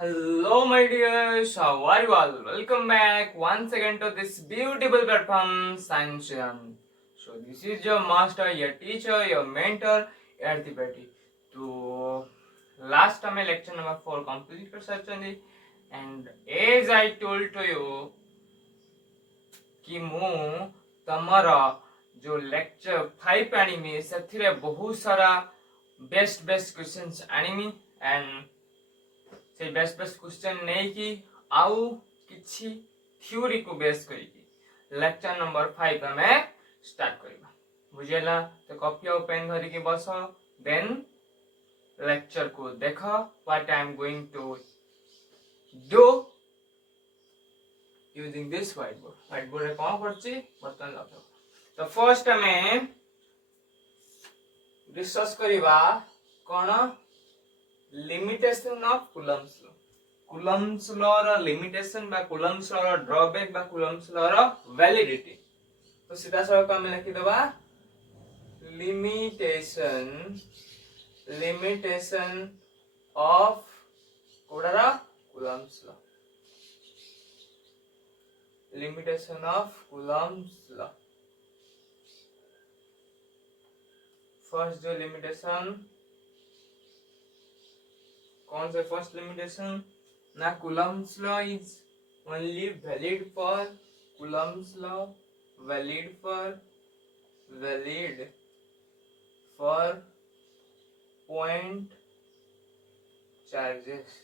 Hello, my dears. How are you all? Welcome back once again to this beautiful platform, Science Channel. So, this is your master, your teacher, your mentor, Erti Petty. तो last time lecture number 4 complete कर सारी and as I told to you कि मु तमरा जो lecture 5 आनिमी से बहुत सारा best questions आनिमी and से बेस्ट क्वेश्चन नहीं कि आउ किछि थ्योरी को बेस करिकी लेक्चर नंबर 5 हमें स्टार्ट करबा बुझेला तो कॉपी और पेन धरि के बस देन लेक्चर को देखो what I am going to do using this white board रे कोन करछि बर्तन लाओ तो फर्स्ट हमें डिस्कस करिबा कोन लिमिटेशन ऑफ कुलम्स लॉ रो लिमिटेशन बा कुलम्स लॉ रो ड्रॉबैक बा कुलम्स लॉ रो वैलिडिटी तो सीधा सड़क हम लिखि दबा लिमिटेशन ऑफ कोडरा Coulomb's law limitation of Coulomb's law first जो लिमिटेशन कौन सा फर्स्ट लिमिटेशन ना Coulomb's law is only valid for Coulomb's law valid for point charges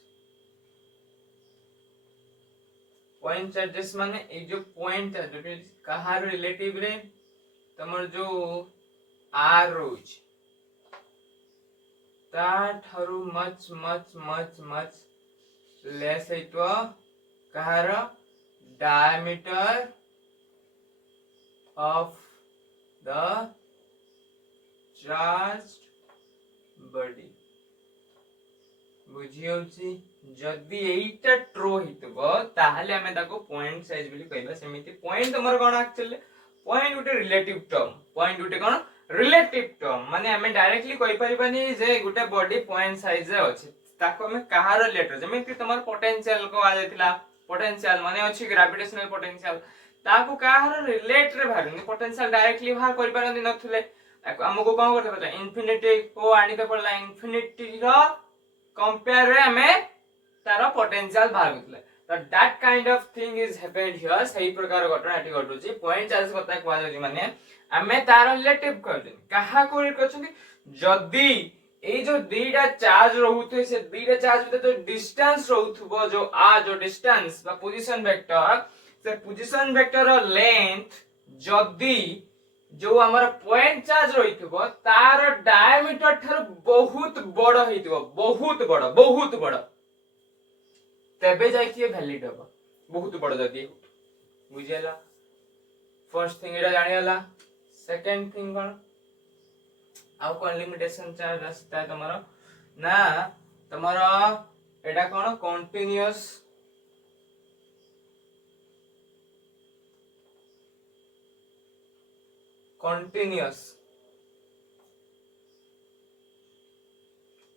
माने एक जो पॉइंट है जो कहार रिलेटिव रे तमर जो r रोज ताठारु मच लेस हेतु कहार diameter of the charged body बुझियोछि जदी एटा ट्रू हितबो ताहले हमें ताको पॉइंट साइज बोली कहबा सेमिति पॉइंट हमर कोन एक्चुअली पॉइंट उटे रिलेटिव टर्म पॉइंट उटे कोन रिलेटिव टर्म माने हमें डायरेक्टली कहि परिबानी जे गुटे बॉडी पॉइंट साइज रे अछि ताको हमें कहार रिलेटेड जेमिति तमर पोटेंशियल को आ जातिला पोटेंशियल माने अछि ग्रेविटेशनल पोटेंशियल ताको कहार रिलेट रे भागनी पोटेंशियल डायरेक्टली बाहर करि पारंदी नथुले हमको कोन करते पता इंफिनिटी को आनी तो पड़ला इंफिनिटी रो कंपेयर रे हमें तारो पोटेंशियल बाहर करतले तो that kind of thing is happened here सही प्रकार घटना एठी घटुची पॉइंट चार्ज कथा को आजि माने हमें तारो रिलेटिव करदिन कहा को रिलेट करछंती जदी ए जो दुईटा चार्ज रहउथे से दुईटा चार्ज भीतर जो डिस्टेंस रहउथबो जो जो डिस्टेंस बा पोजीशन वेक्टर से पोजीशन वेक्टर रो लेंथ जदी जो हमर पॉइंट चार्ज रहिथबो तार डायमीटर थर बहुत बड़ हेतिबो बहुत बड़ तबे जाइए वैलिड हो बहुत बड़ जदी बुझेला फर्स्ट थिंग एटा जानियाला सेकंड थिंग कोन आउ कोन लिमिटेशन चार्ज असता है तमरो ना तमरो एटा कोन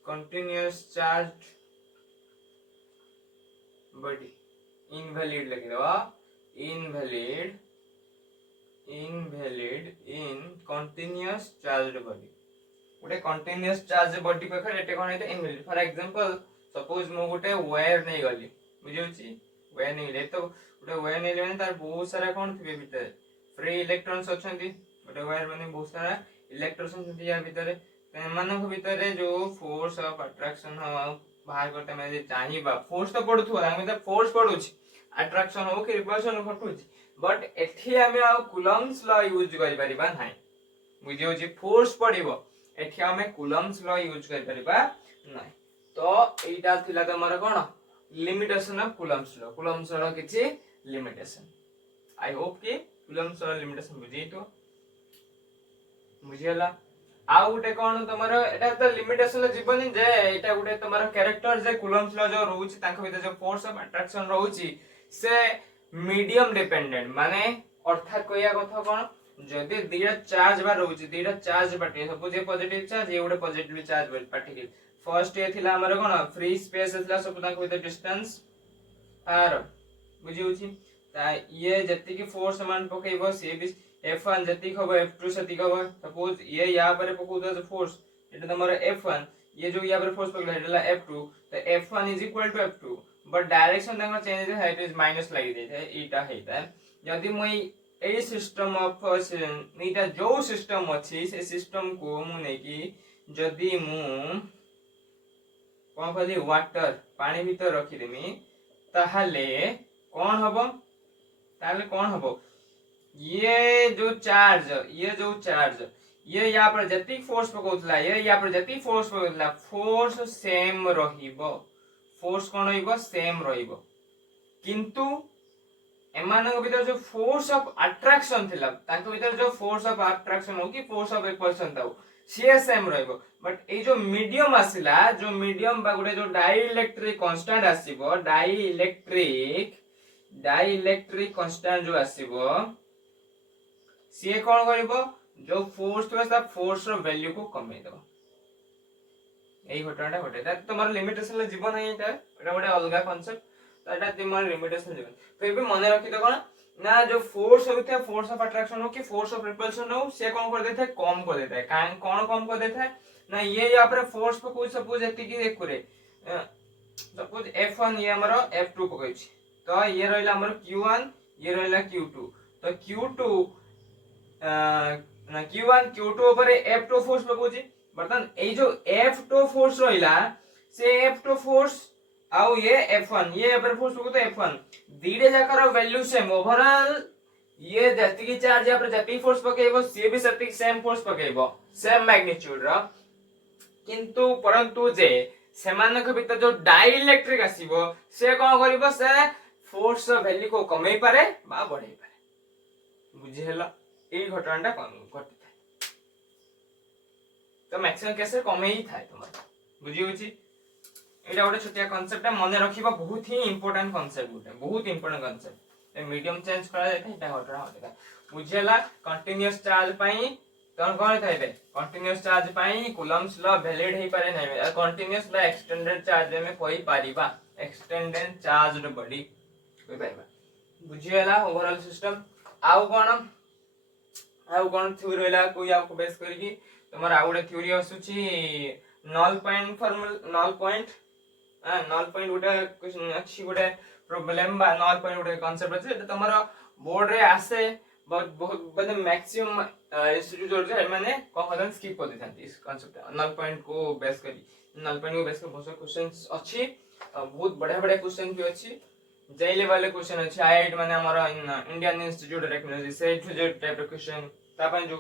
कंटीन्यूअस चार्ज बॉडी इनवैलिड लिख दो इनवैलिड इन कंटीन्यूअस चार्ज बॉडी गोटे कंटीन्यूअस चार्ज बॉडी पाखर एटे कोन हेते इनवैलिड फॉर एग्जांपल सपोज मो गोटे वायर नै गली बुझियोछि वायर नै ले तो गोटे वायर नै लेने तार बहुत सारा कोन थिबे भीतर फ्री इलेक्ट्रॉन्स अछंती गोटे वायर माने बहुत सारा इलेक्ट्रॉन्स अछंती या भीतर मानक भीतर जो फोर्स ऑफ अट्रैक्शन हो बाहर करते मैं जे चाहिबा फोर्स तो पडुथु हम तो फोर्स पडुछि अट्रैक्शन हो कि रिपल्शन घटुछि बट एठी हमें आ कुलम्स लॉ यूज करि परिबा नाही बुझियो जे फोर्स पडिबो एठी हमें कुलम्स लॉ यूज करि परिबा नाही तो एटा थिला तमर कोन लिमिटेशन ऑफ कुलम्स लॉ किछि लिमिटेशन आई होप कि कुलम्स लॉ लिमिटेशन बुझितो बुझियला आ गुटे कोन तमर एटा त लिमिटेशन जीवनी जे एटा गुटे तमर कैरेक्टर जे कुलम्स लॉ जो रहउछि तांख भीतर जो फोर्स ऑफ अट्रैक्शन रहउछि से मीडियम डिपेंडेंट माने अर्थात कोया कथा कोन जदी दुईटा चार्ज बा रहउछि दुईटा चार्ज पार्टिकल सपोज ए पॉजिटिव चार्ज ए गोटे पॉजिटिव चार्ज पार्टिकल फर्स्ट ये थिला हमर कोन फ्री स्पेस थिला सब तांको भीतर डिस्टेंस आर बुझी होची ता ये जति की फोर्स मान पकेइबो से भी F1 जति खबो F2 सति खबो सपोज ये यहां पर पकोदा जो फोर्स एटा तमरो F1 ये जो यहां पर फोर्स पकला हेला F2 तो F1 is equal to F2 but direction तांको चेंज है इट इज माइनस लागि दे है एटा हेता यदि मई ए सिस्टम ऑफ नीटा जो सिस्टम अछि से सिस्टम को मु नै कि जदि मु कोन कहली वाटर पानी भीतर रखि देमी ताहले कोन हबो ये जो चार्ज ये यहाँ पर जति फोर्स पकौतला ये यहाँ पर जति फोर्स पकौतला फोर्स सेम रहिबो फोर्स कोन रहिबो सेम रहिबो किंतु एमानक भीतर जो फोर्स ऑफ अट्रैक्शन थिला तांको भीतर जो फोर्स ऑफ अट्रैक्शन हो कि फोर्स ऑफ रिपल्शन ताऊ सी सेम रहइबो बट ए जो मीडियम आसिला जो मीडियम बा गुटे जो डाइइलेक्ट्रिक कांस्टेंट आसीबो डाइइलेक्ट्रिक कांस्टेंट जो आसीबो सी कोन करबो जो फोर्स तो सा फोर्स रो वैल्यू को कमे दो एई घटनाटा घटे त तमर लिमिटेशन ले जीवन है एटा गोटे अलगा कांसेप्ट तो एटा तमर लिमिटेशन जीवन फिर भी मन रखि तो कोन ना जो फोर्स होता है फोर्स ऑफ अट्रैक्शन हो कि फोर्स ऑफ रिपल्शन हो से कौन कर देता है कम कर देता है काहे कौन कम कर देता है ना ये यहाँ पर फोर्स पे कोई सपोज एति की देख करे सपोज F1 ये हमरो F2 पकई छी तो ये रहला हमरो Q1 ये रहला Q2 तो Q2 ना Q1 Q2 ऊपर F2 फोर्स पकोची बर्तन ए जो F2 फोर्स रहला से F2 फोर्स आउ ये F1 ये ऊपर फोर्स पको तो F1 दीडे जाकर वैल्यू सेम ओवरऑल ये जति की चार्ज या पर जति फोर्स पकेइबो से भी सति सेम फोर्स पकेइबो सेम मैग्नीट्यूड रो किंतु परंतु जे सेमानक भीतर जो डाइइलेक्ट्रिक आसीबो से कोन करिवो से फोर्स वैल्यू को कमेई पारे बा बढ़ेई पारे बुझि हला एई घटनाटा कोन घटि थाए तो मैक्सिमम केस कमेई थाए तुम बुझि होची एटा गोटे छोटिया कांसेप्ट है मन रखिबा बहुत ही इंपोर्टेंट कांसेप्ट गोटे बहुत important concept a medium change करा जाय था एटा घटना होता बुझियला कंटीन्यूअस चार्ज पई तन कोन थाइबे कंटीन्यूअस चार्ज पई कूलम्स लॉ वैलिड हे पारे नै कंटीन्यूअस बा एक्सटेंडेड चार्ज में कोई पारिबा एक्सटेंडेड चार्ज्ड बॉडी कोई पारिबा बुझियला ओवरऑल सिस्टम आउ कोन थ्योरी रहला कोई आपको बेस करकी तमर आ गोटे थ्योरी आसुची null point formula null point गोटे क्वेश्चन अछि गोटे प्रॉब्लम बा नल पॉइंट गोटे कांसेप्ट अछि एटा तमर बोर्ड रे आसे बहुत मैक्सिमम इंस्टीट्यूट रे माने कहलन स्किप कर देथांती इस कांसेप्ट नल पॉइंट को बेस करी बहुत क्वेश्चंस अछि बहुत बढ़िया क्वेश्चन भी अछि जे लेवल क्वेश्चन अछि आईआईटी माने हमर इंडियन इंस्टीट्यूट ऑफ टेक्नोलॉजी से टाइप क्वेश्चन तापन जो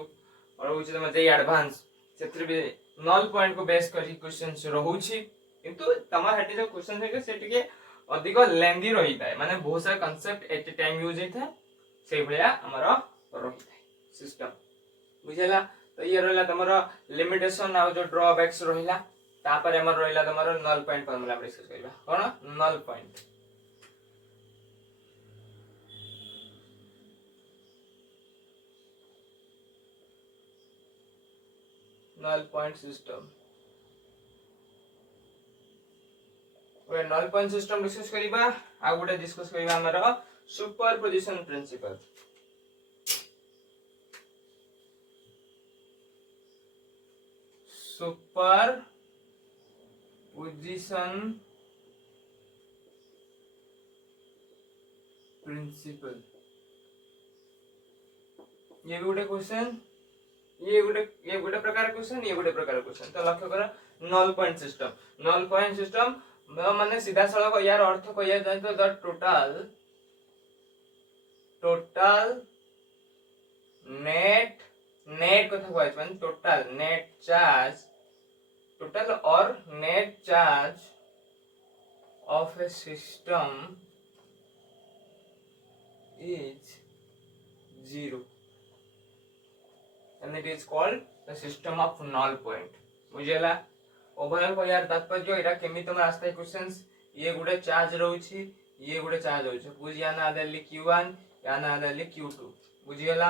और होछि तम जे एडवांस सेत्र भी नल पॉइंट को बेस करी क्वेश्चंस रहउछि किंतु तमा हेटी जो क्वेश्चन है से टिके अधिक लेंदी रही थाए माने बहुत सारा कांसेप्ट एट टाइम यूज होता है से भलिया हमरा रही थाए सिस्टम बुझेला तो ये रहला तमरो लिमिटेशन आ जो ड्रॉबैक्स रहिला तापर हमर रहिला तमरो नल पॉइंट फार्मूला डिस्कस करबा कोन नल पॉइंट सिस्टम ओए नल पॉइंट सिस्टम डिस्कस करिबा आ गोटे डिस्कस करिबा हमर सुपरपोजिशन प्रिंसिपल सुपरपोजिशन प्रिंसिपल ये गोटे क्वेश्चन ये गोटे प्रकार क्वेश्चन ये गोटे प्रकार क्वेश्चन तो लक्ष्य करो नल पॉइंट सिस्टम माने सीधा सड़क यार अर्थ कहिया जाय तो द टोटल नेट कथा कहै छै total net charge of A system is 0 and it is called the system of null point बुझेला ओवरऑल को यार तात्पर्य एटा केमी तुम रास्ता क्वेश्चंस ये गुडे चार्ज रहउछि ये गुडे चार्ज होछि बुझिया ना देली q1 या ना देली q2 बुझियला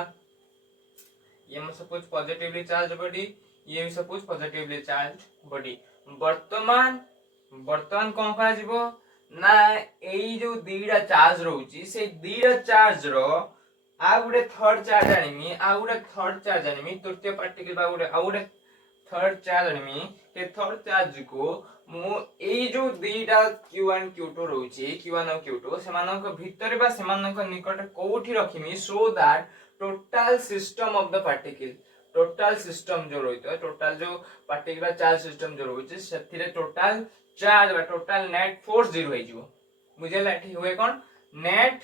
ये हम सपोज पॉजिटिवली चार्ज बॉडी ये भी सपोज पॉजिटिवली चार्ज बॉडी वर्तमान वर्तमान कौन कहा जीवो ना एई जो दीटा चार्ज रहउची से दीटा चार्ज रो आ गुटे थर्ड चार्ज आनिमी आ गुटे थर्ड चार्ज आनिमी तृतीय पार्टिकल बा गुटे आ गुटे थर्ड चार्ज आनिमी के थर्ड चार्ज को मु एई जो दीटा q1 q2 रहउची q1 और q2 सेमानक भितर बा सेमानक निकट कोठी रखिमी so that total system of the particle total system जो रहितो टोटल जो पार्टिकुलर चार्ज सिस्टम जो रहुची सेथिरे टोटल चार्ज बा टोटल नेट फोर्स 0 हो जिवो बुझेला ठीक होय कोन नेट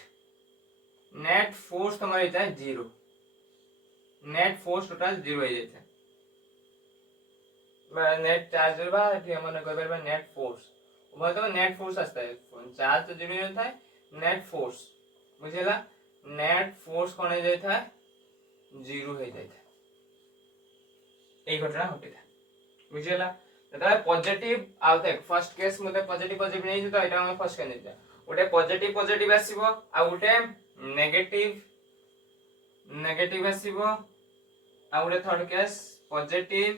नेट फोर्स तमर होता है 0 नेट फोर्स टोटल 0 हो जाता है बा नेट चार्ज बा एठी हमन कहबे बा नेट फोर्स मतलब नेट फोर्स आता है चार्ज तो 0 होता है नेट फोर्स बुझेला नेट फोर्स कोन हो जाता है 0 हो जाता है এই ঘটনা ঘটিতা বুঝিলা তাহলে পজিটিভ আউ দেখ ফার্স্ট কেস মতে পজিটিভ পজিটিভ নেই তো এটা আমি ফার্স্ট কেস নেইতা ওটা পজিটিভ পজিটিভ আসিবো আউ ওটা নেগেটিভ নেগেটিভ আসিবো আউ ওটা থার্ড কেস পজিটিভ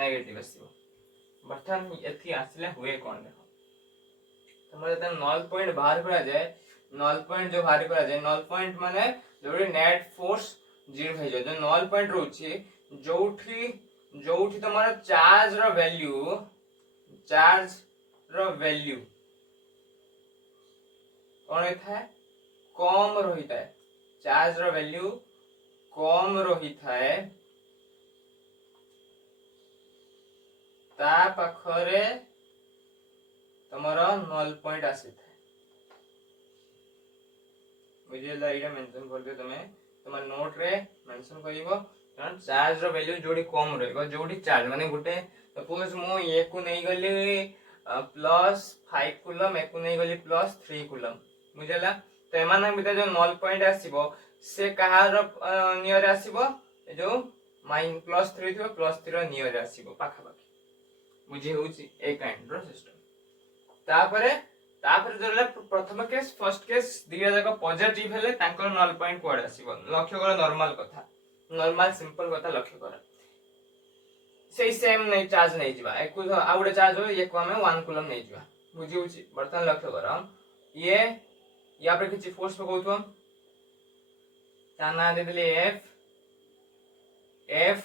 নেগেটিভ আসিবো বর্তমান এথি আসলে हुए কোন দেখো তোমরা যেটা নল পয়েন্ট বাহার করা যায় নল পয়েন্ট जो बाहर करा जाए नल पॉइंट माने जो नेट फोर्स 0 हो जाए जो नल पॉइंट रहउची जोठी जोठी तुम्हारा चार्ज रो वैल्यू कौन होता है कम रहिता है चार्ज रो वैल्यू कम रहिता है ता पाखरे तुम्हारा नल पॉइंट आसीता है बुझिला एटा मेंशन कर दियो तमे तुम्हारा नोट रे मेंशन करिवो कारण चार्ज रो वैल्यू जोडी कम रहइबो जोडी चार्ज माने गुटे सपोज मु ए को नै गली +5 कूलम ए को नै गली +3 कूलम बुझला तो एमान भीतर जो नल पॉइंट आसीबो से कहार नियर आसीबो जो -+3 थो +3 रो नियर आसीबो पाखा पाखी बुझी होउची ए काइंड रो सिस्टम तापरे जो प्रथम केस फर्स्ट केस दिया जाक पॉजिटिव हेले तांकर नल पॉइंट कोड आसीबो लक्ष्य कर नॉर्मल कथा नॉर्मल सिंपल कथा लक्ष्य कर सेही सेम नहीं चार्ज नहीं जिबा एक आउडे चार्ज हो एक हमें 1 कूलम नहीं जिबा बुझी होची बर्तन लक्ष्य कर ये या पर किछि फोर्स पकोतो हम ताना दे देले F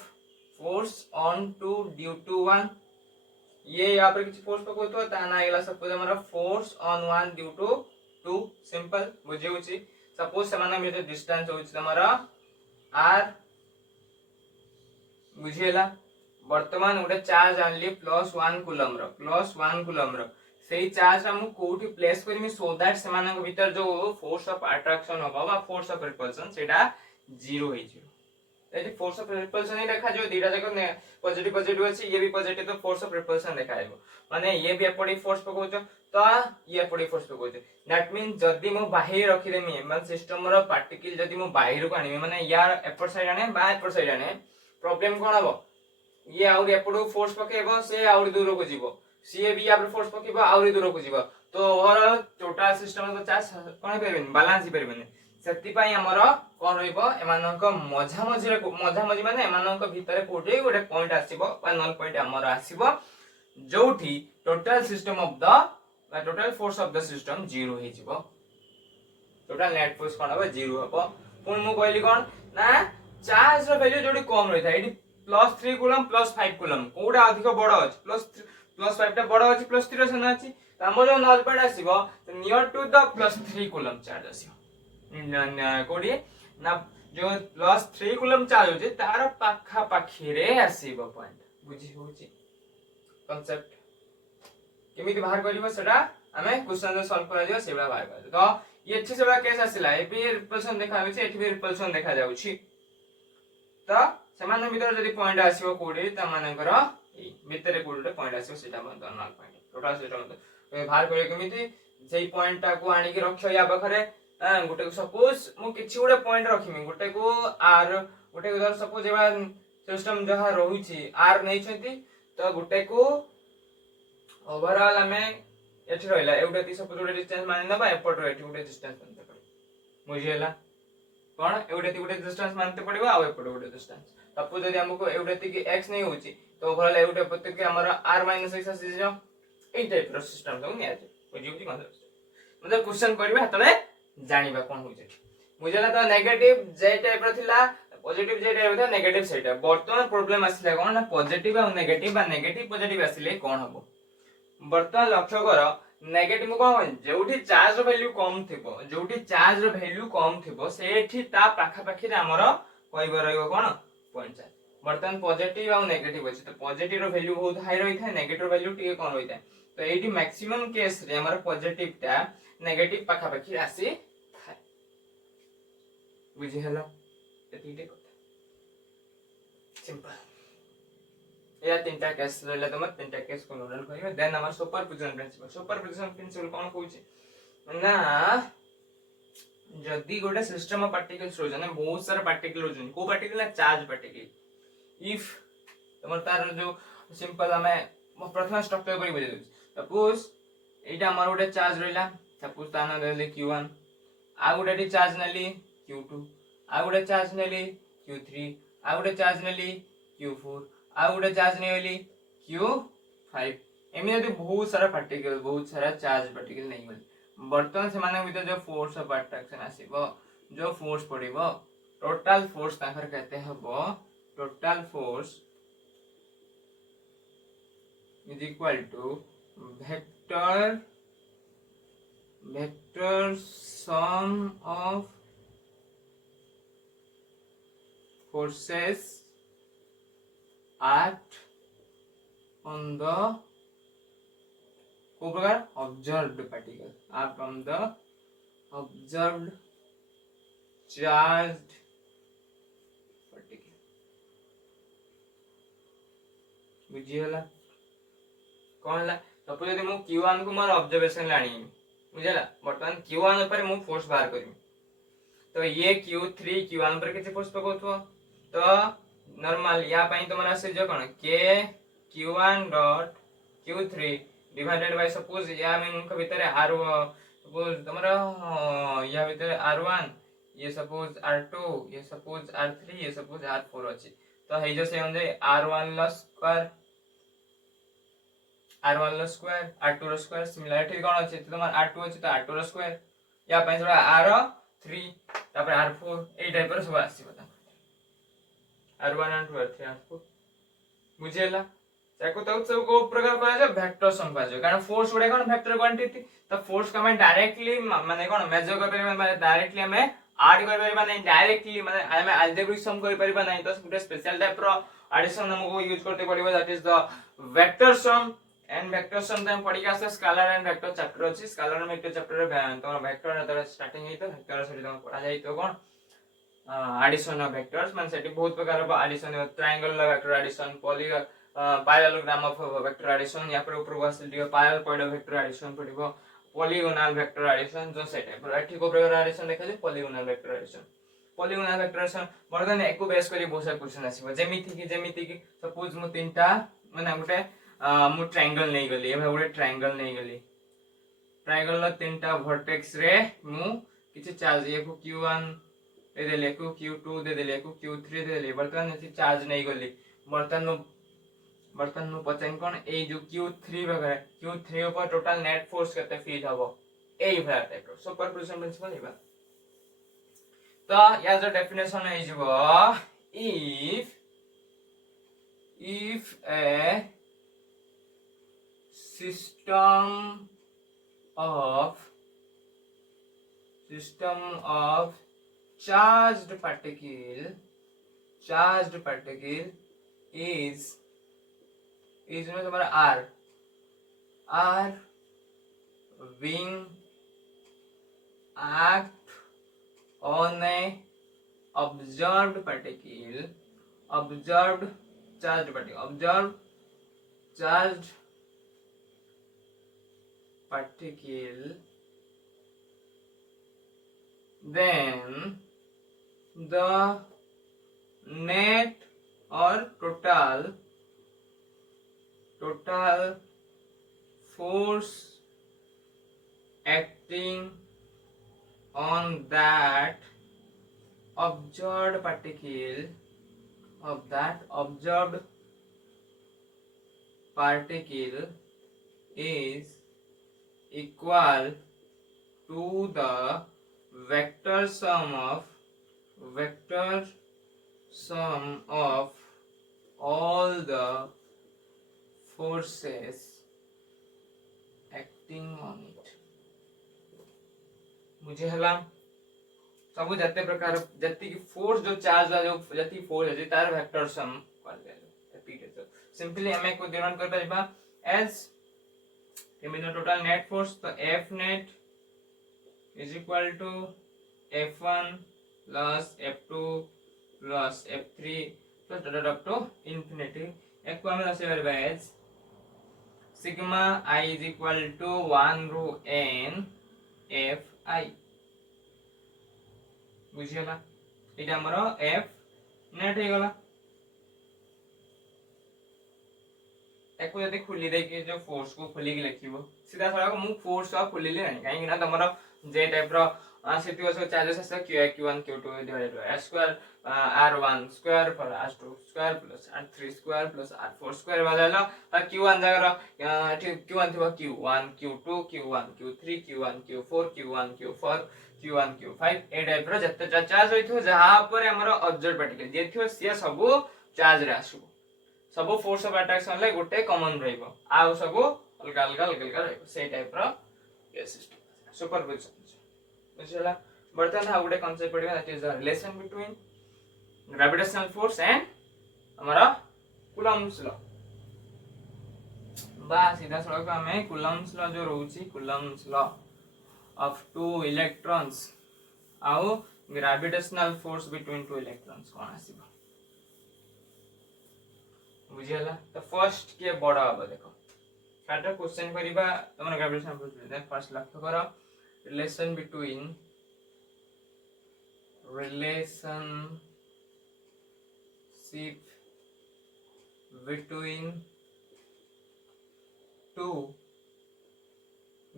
force on two due to 1 ये यहाँ पर किछि फोर्स पकोतो ताना एला सपोज हमरा force on 1 due to 2 simple बुझी होची सपोज समान में जो डिस्टेंस होची तमरा r बुझिएला वर्तमान गोटे चार्ज आनली +1 कूलम रो सेही चार्ज हम कोठी प्लेस करमी सो दैट समान भीतर जो फोर्स ऑफ अट्रैक्शन होबा बा फोर्स ऑफ रिपल्शन सेटा 0 हो जिवो एटी फोर्स ऑफ रिपल्शन ही देखा जो दीटा जक पॉजिटिव पॉजिटिव अछि ये भी पॉजिटिव तो फोर्स ऑफ रिपल्शन देखाइबो माने ये भी एपडी फोर्स पकोचो तो ये एपडी फोर्स पकोचो दैट मीन जदी मो बाहिर रखि देमी मन सिस्टम रो पार्टिकल जदी मो बाहिर को आनी माने यार एपर साइड आने बा एपर साइड आने प्रॉब्लम कोन हबो ये आउरी एपडो फोर्स पकेबो से आउरी दूर को जीवो सीए भी यार फोर्स पकेबो आउरी दूर को जीवो तो ओवरऑल टोटल सिस्टम को चार्ज कोन परबेन बैलेंस ही परबेन सेति पई हमर कोन रहइबो एमानक मझा मझी माने एमानक भीतर कोठी गोटे पॉइंट आसीबो बा नल पॉइंट हमर आसीबो जोठी total system of the total force of the system 0 हो जिवो टोटल नेट फोर्स कोन हबो 0 हबो पुन मु कहली कोन ना चार्ज रो वैल्यू जोडी कम रही था एडी +3 कूलम +5 कूलम कोडा अधिक बड़ अछि +5 टा बड़ अछि +3 सन अछि हमर जो नल पॉइंट आसीबो near to the +3 coulomb charge आसीबो कोडी ना जो +3 कूलम चार्ज होचे तार पाखा पाखी रे आसीबो पॉइंट बुझी होची कांसेप्ट केमिति बाहर करिवो सेटा हमें क्वेश्चन सॉल्व करा दियो सेबा बाहर कर तो ये अच्छे सेबा केस आसिला ए भी रिपल्शन देखा होची एठी भी रिपल्शन देखा जाउची तो समान भीतर जदी पॉइंट आसीबो कोडी त मानकर ए भीतर कोडी पॉइंट आसीबो सेटा मन नॉर्मल पॉइंट टोटल सिस्टम बाहर करे केमिति जेई पॉइंट टा को आनी के रखियो या बखरे गोटे सपोज मु किछि गोटे पॉइंट रखिमी गोटे को आर गोटे उदाहरण सपोज एबा सिस्टम जहा रहुची आर नै छथि तो गोटे को ओवरऑल हमें एठी रहला एउटे ती सपोज गोटे डिस्टेंस मानि नबा एपट एठी गोटे डिस्टेंस मानते पड़े बुझियला कोन एउटे ती गोटे डिस्टेंस मानते पड़िबो आ एपट गोटे डिस्टेंस सपोज जदि हमको एउटे कि x नहीं होची तो ओवरऑल एउटे प्रति कि हमर r - x आसी जो ए टाइप रो सिस्टम तो निया बुझी बुझी कॉन्सेप्ट मतलब क्वेश्चन करबे हतले जानिबा कोन होचे बुझला तो नेगेटिव जे टाइप रो थिला पॉजिटिव जे टाइप रो नेगेटिव सेटा वर्तमान प्रॉब्लम आसिले कोन ना पॉजिटिव और नेगेटिव बा नेगेटिव पॉजिटिव आसिले कोन हबो वर्तमान लक्ष्य कर नेगेटिव कोन जोठी चार्ज रो वैल्यू कम थिबो जोठी चार्ज रो वैल्यू कम थिबो सेठी ता पाखा पाखी रे हमर कहबो रहइबो कोन पॉइंट चार्ज वर्तमान पॉजिटिव और नेगेटिव अछि तो पॉजिटिव रो वैल्यू बहुत हाई रही था नेगेटिव रो वैल्यू टिके कम रही था तो एठी मैक्सिमम केस रे हमर पॉजिटिव ता नेगेटिव पाखा पाखी आसी थाए बुझी हला एतिटे कथा सिंपल या तीनटा केस रहला तो मत तीनटा केस को नोडल करिवे देन हमर सुपर पोजिशन प्रिंसिपल कोन कहूची ना जदी गोटे सिस्टम ऑफ पार्टिकल्स रो जने बहुत सारा पार्टिकल रो जने को पार्टिकल ना चार्ज पार्टिकल इफ तमर तार जो सिंपल हमें प्रथम स्ट्रक्चर करी बुझे सपोज एटा हमर गोटे चार्ज रहला सपोज ताना देले q1 आ गोटे चार्ज नली q2 आ गोटे चार्ज नली q3 आ गोटे चार्ज नली q4 आ गोटे चार्ज नेली q5 एमे यदि बहुत सारा पार्टिकल बहुत सारा चार्ज पार्टिकल नहीं होल वर्तमान से माने भीतर जो फोर्स ऑफ अट्रैक्शन आसीबो जो फोर्स पड़िबो टोटल फोर्स ताकर कहते हबो total force is equal to vector sum of forces act on the को प्रकार observed particle act on the observed charged particle बुझी होला कोन ला सपोज यदि मु q1 को मोर ऑब्जर्वेशन लाणी बुझला वर्तमान q1 ऊपर मु फोर्स बाहर करी तो ये q3 q1 पर किछ फोर्स पकोथो तो नॉर्मल या पई तमरा से जो कोन k q1 dot q3 divided by suppose या में उनके भीतर r सपोज तमरा या भीतर r1 ये सपोज r2 ये सपोज r3 ये सपोज r4 अछि तो हे जो से होंजे r1 लो स्क्वायर r2 रो स्क्वायर सिमिलरिटी कोन अछि तो तमर r2 अछि तो r2 रो स्क्वायर या पई थोड़ा r3 तापर r4 ए टाइप रो सब आसी बता r1 and r3 r4 बुझेला ताको तो सब को प्रकार करा जा वेक्टर सम पाजो कारण फोर्स गुडे कोन वेक्टर क्वांटिटी तो फोर्स का मैं डायरेक्टली माने कोन मेजर कर परिबा माने डायरेक्टली हमें ऐड कर परिबा नहीं डायरेक्टली माने हमें अलजेब्रिक सम कर परिबा नहीं तो गुडे स्पेशल टाइप रो एडिशन हमको यूज करते पड़िबो that is the vector sum and vector sum time पड़ी का स्केलर एंड वेक्टर चैप्टर अछि स्केलर में वेक्टर चैप्टर तो वेक्टर तो स्टार्टिंग ही तो वेक्टर से तो पढ़ा जाई तो कोन एडिशन ऑफ वेक्टर्स माने सेठी बहुत प्रकार of addition triangular vector addition parallelogram of vector addition या पर ऊपर वासल दियो parallel point of vector addition पड़िबो पॉलीगोनल वेक्टर एडिशन जो सेट है पर ठीक प्रकार एडिशन देखा जे पॉलीगोनल वेक्टर एडिशन वर्तमान एको बेस करी बहुत सारा क्वेश्चन आसीबो जेमिति की सपोज मु तीनटा माने गुटे मु ट्रायंगल नहीं गली एमे गुटे ट्रायंगल नहीं गली ट्रायंगल लो तीनटा वर्टेक्स रे मु किछि चार्ज एको q1 दे देले को q2 दे देले को q3 दे देले वर्तमान एथि चार्ज नहीं गली वर्तमान नु पचाइन कोन ए जो q3 वगैरह q3 ऊपर टोटल नेट फोर्स केते फील हबो एई भरा टाइप रो सुपर पोजिशन प्रिंसिपल हेबा तो या जो डेफिनेशन है जबो if a system of charged particle is में तुम्हारा r being act on a observed charged particle then the net or total force acting on that observed particle of that observed particle is equal to the vector sum of all the forces acting on it. मुझे हला सब जते प्रकार जति की force जो charge जो जति फोर्स है तार वेक्टर सम कर दे एपी के सिंपली हमें को डिफाइन कर पाइबा as the total net force तो F net is equal to F1 plus F2 plus F3 plus dot up to infinity. एक को हमें ऐसे करबा as sigma I is equal to 1 रो n Fi बुझियला एटा हमरो F नेट हे गला एको यदि खुली दे के जो फोर्स को खुली के लिखिबो सीधा सरा को मु फोर्स आ खुली ले नहीं काहे कि ना तमरो जे टाइप रो सिटी सो चार्जेस আছে q1 q2 divided by r2 r1 square पर r2 square plus r3 square plus r4 square वाला q1 जगह q1 थवा q1 q2 q1 q3 q1 q4 q1 q4 q1 q5 ए type रो जते charge होइथो जहां पर हमरो observe particle जे थियो से सब चार्ज रे आसु सब फोर्स ऑफ अट्रैक्शन ले गोटे कॉमन रहइबो आ सब अलग अलग रहइबो से टाइप रो ये सिस्टम सुपरपोजिशन बुझला बर्तन हा गोटे कांसेप्ट पढिबा that is the relation between gravitational force and हमारा कूलम्ब्स लॉ बा सीधा सड़क हमें कूलम्ब्स लॉ जो रहउची Coulomb's law of two electrons आउ gravitational force between two electrons कोन आसीबो बुझियला तो फर्स्ट के बड़ा अब देखो काटा क्वेश्चन करिबा तमन ग्रेविटेशनल फोर्स दे फर्स्ट लक्ष्य करो relationship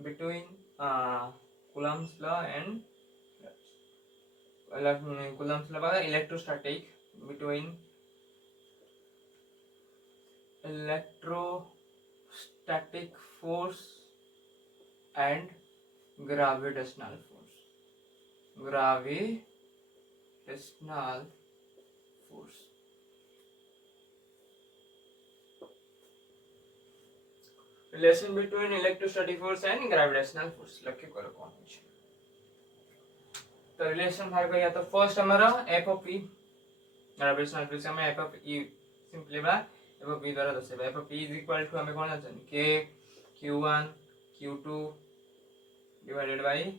between Coulomb's law and Coulomb's law electrostatic between electrostatic force and gravitational force relation between electrostatic force and gravitational force लक्ष्य करो कौन है तो रिलेशन बाहर को या तो फर्स्ट हमारा f of e gravitational force में f of e सिंपली बा f of e द्वारा दर्शाया f of e is equal to हमें कौन जानते हैं k q1 q2 divided by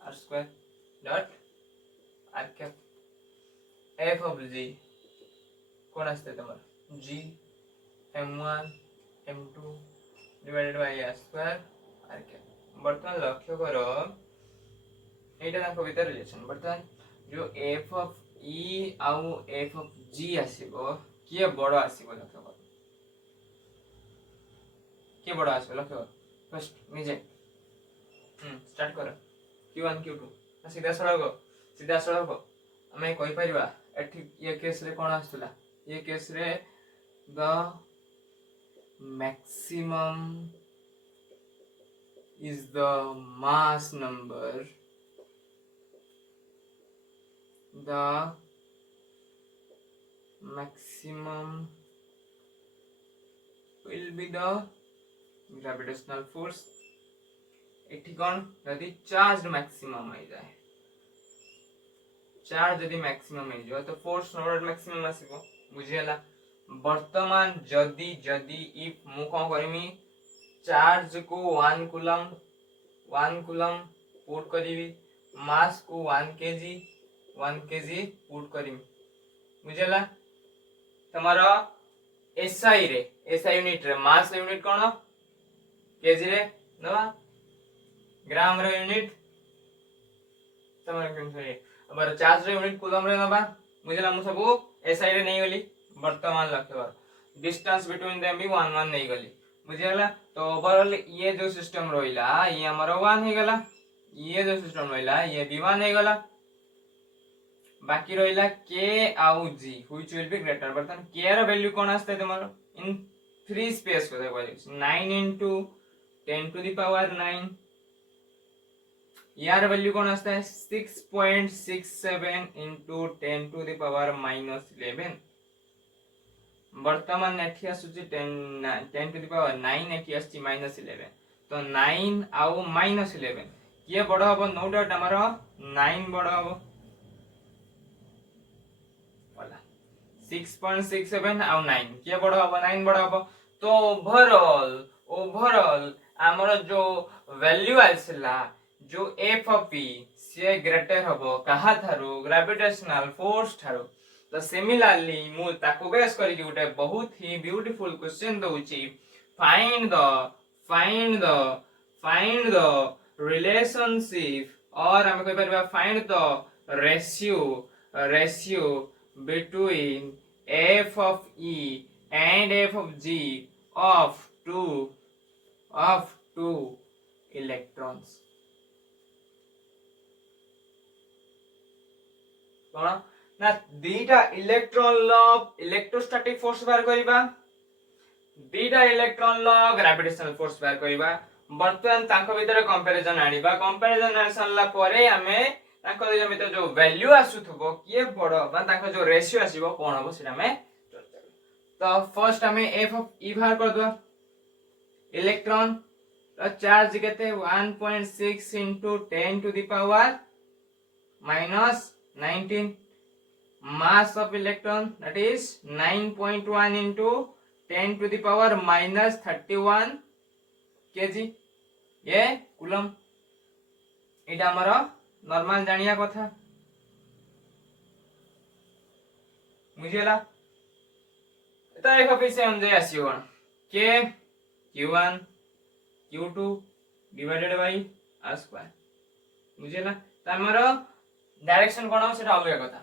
r square dot r cap f of g कौन আসছে তোমার g m1 m2 divided by r square r cap बर्तमान लक्ष्य करो एटा ना कविता रिलेशन बर्तमान जो f of e आउ f of g आसीबो किए बड़ आसीबो लक्ष्य करो किए बड़ आसीबो लक्ष्य करो फर्स्ट निजे स्टार्ट करो q1 q2 सीधा सड़क हमें कहि परिबा एठी ये केस रे कोन आस्तला ये केस रे the maximum is the mass number the maximum will be the gravitational force एठी कोन यदि चार्ज मैक्सिमम आ जाए चार्ज यदि मैक्सिमम आ जाए तो फोर्स नॉट मैक्सिमम आसीबो बुझियला वर्तमान जदी इफ मु कोन करमी चार्ज को 1 कूलम पुट करीबी मास को 1 kg पुट करीबी बुझियला तमारा SI यूनिट रे मास यूनिट कोन kg रे नवा ग्राम रे यूनिट तमरे केन सही अब चार्ज रे यूनिट कूलम रे नबा बुझला मु सब SI रे नहीं गली वर्तमान लक्ष्य कर डिस्टेंस बिटवीन देम भी 1 1 नहीं गली बुझला तो ओवरऑल ये जो सिस्टम रोइला ये हमरो 1 हे गला ये जो सिस्टम रोइला ये भी 1 हे गला बाकी रहिला k आउ g which will be greater बर्तन k रो वैल्यू कोन आस्ते तुमरो इन फ्री स्पेस को देखो 9 into 10 to the power 9 यार वैल्यू कोन आस्ता है 6.67 into 10 to the power minus 11 वर्तमान एठी आसुची 10 to the power 9 एठी आसची minus 11 तो 9 आउ minus 11 ये बड़ा हबो नो डाउट हमरो 9 बड़ा हबो वाला 6.67 आउ 9 ये बड़ा हबो 9 बड़ा हबो तो ओवरऑल हमरो जो वैल्यू आइसला जो f of p से ग्रेटर हबो कहा थारो ग्रेविटेशनल फोर्स थारो तो सिमिलरली मु ताको बेस करी गुटे बहुत ही ब्यूटीफुल क्वेश्चन दोउची फाइंड द रिलेशनशिप और हम कहि परबा find the ratio between f of e and f of g of two electrons कोन ना दीटा इलेक्ट्रॉन लो इलेक्ट्रोस्टैटिक फोर्स बार करिबा दीटा इलेक्ट्रॉन लो ग्रेविटेशनल फोर्स बार करिबा बर्तमान ताको भीतर कंपैरिजन आनिबा कंपैरिजन आसला परे हमें ताको जो भीतर जो वैल्यू आसुथबो किए बडो बा ताको जो रेशियो आसीबो कोन हबो सेटा में तो फर्स्ट हमें f ऑफ e बाहर कर दो इलेक्ट्रॉन तो चार्ज केते 1.6 into 10 to the power minus 19 mass of electron that is 9.1 into 10 to the power minus 31 kg ये कूलम एटा हमरो नॉर्मल जानिया कथा बुझियला तो एक ऑफिस हम जे आसीओ k q1 q2 divided by r square बुझियला त हमरो डायरेक्शन कोन हो सेटा अलग कथा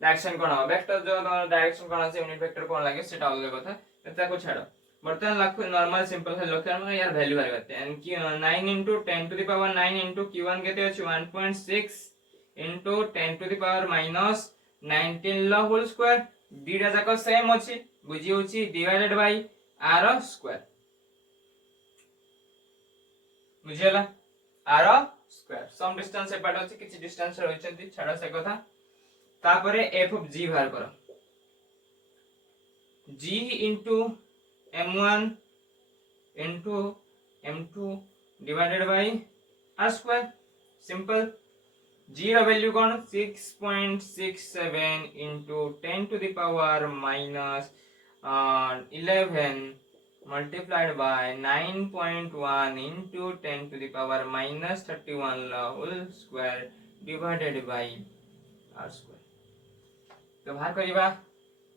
डायरेक्शन कोन हो वेक्टर जो डायरेक्शन कोन আছে यूनिट वेक्टर कोन लागे सेटा अलग कथा एता को छाड़ो बर्तमान लाखो नॉर्मल सिंपल से लोके हम यार वैल्यू बारे करते हैं कि 9 into 10 to the power 9 into q1 केते अछि 1.6 into 10 to the power minus 19 ल होल स्क्वायर दीटा जाको सेम अछि बुझी होछि डिवाइडेड बाय r स्क्वायर बुझियला r स्क्वायर सम डिस्टेंस से पार्ट अछि किछि डिस्टेंस रहइछन्ती छाडा से कथा तापरे f of g बाहर करो g into m1 into m2 divided by r square simple g रा value cone 6.67 into 10 to the power minus 11 multiplied by 9.1 into 10 to the power minus 31 la whole square divided by r square तो बाहर करिबा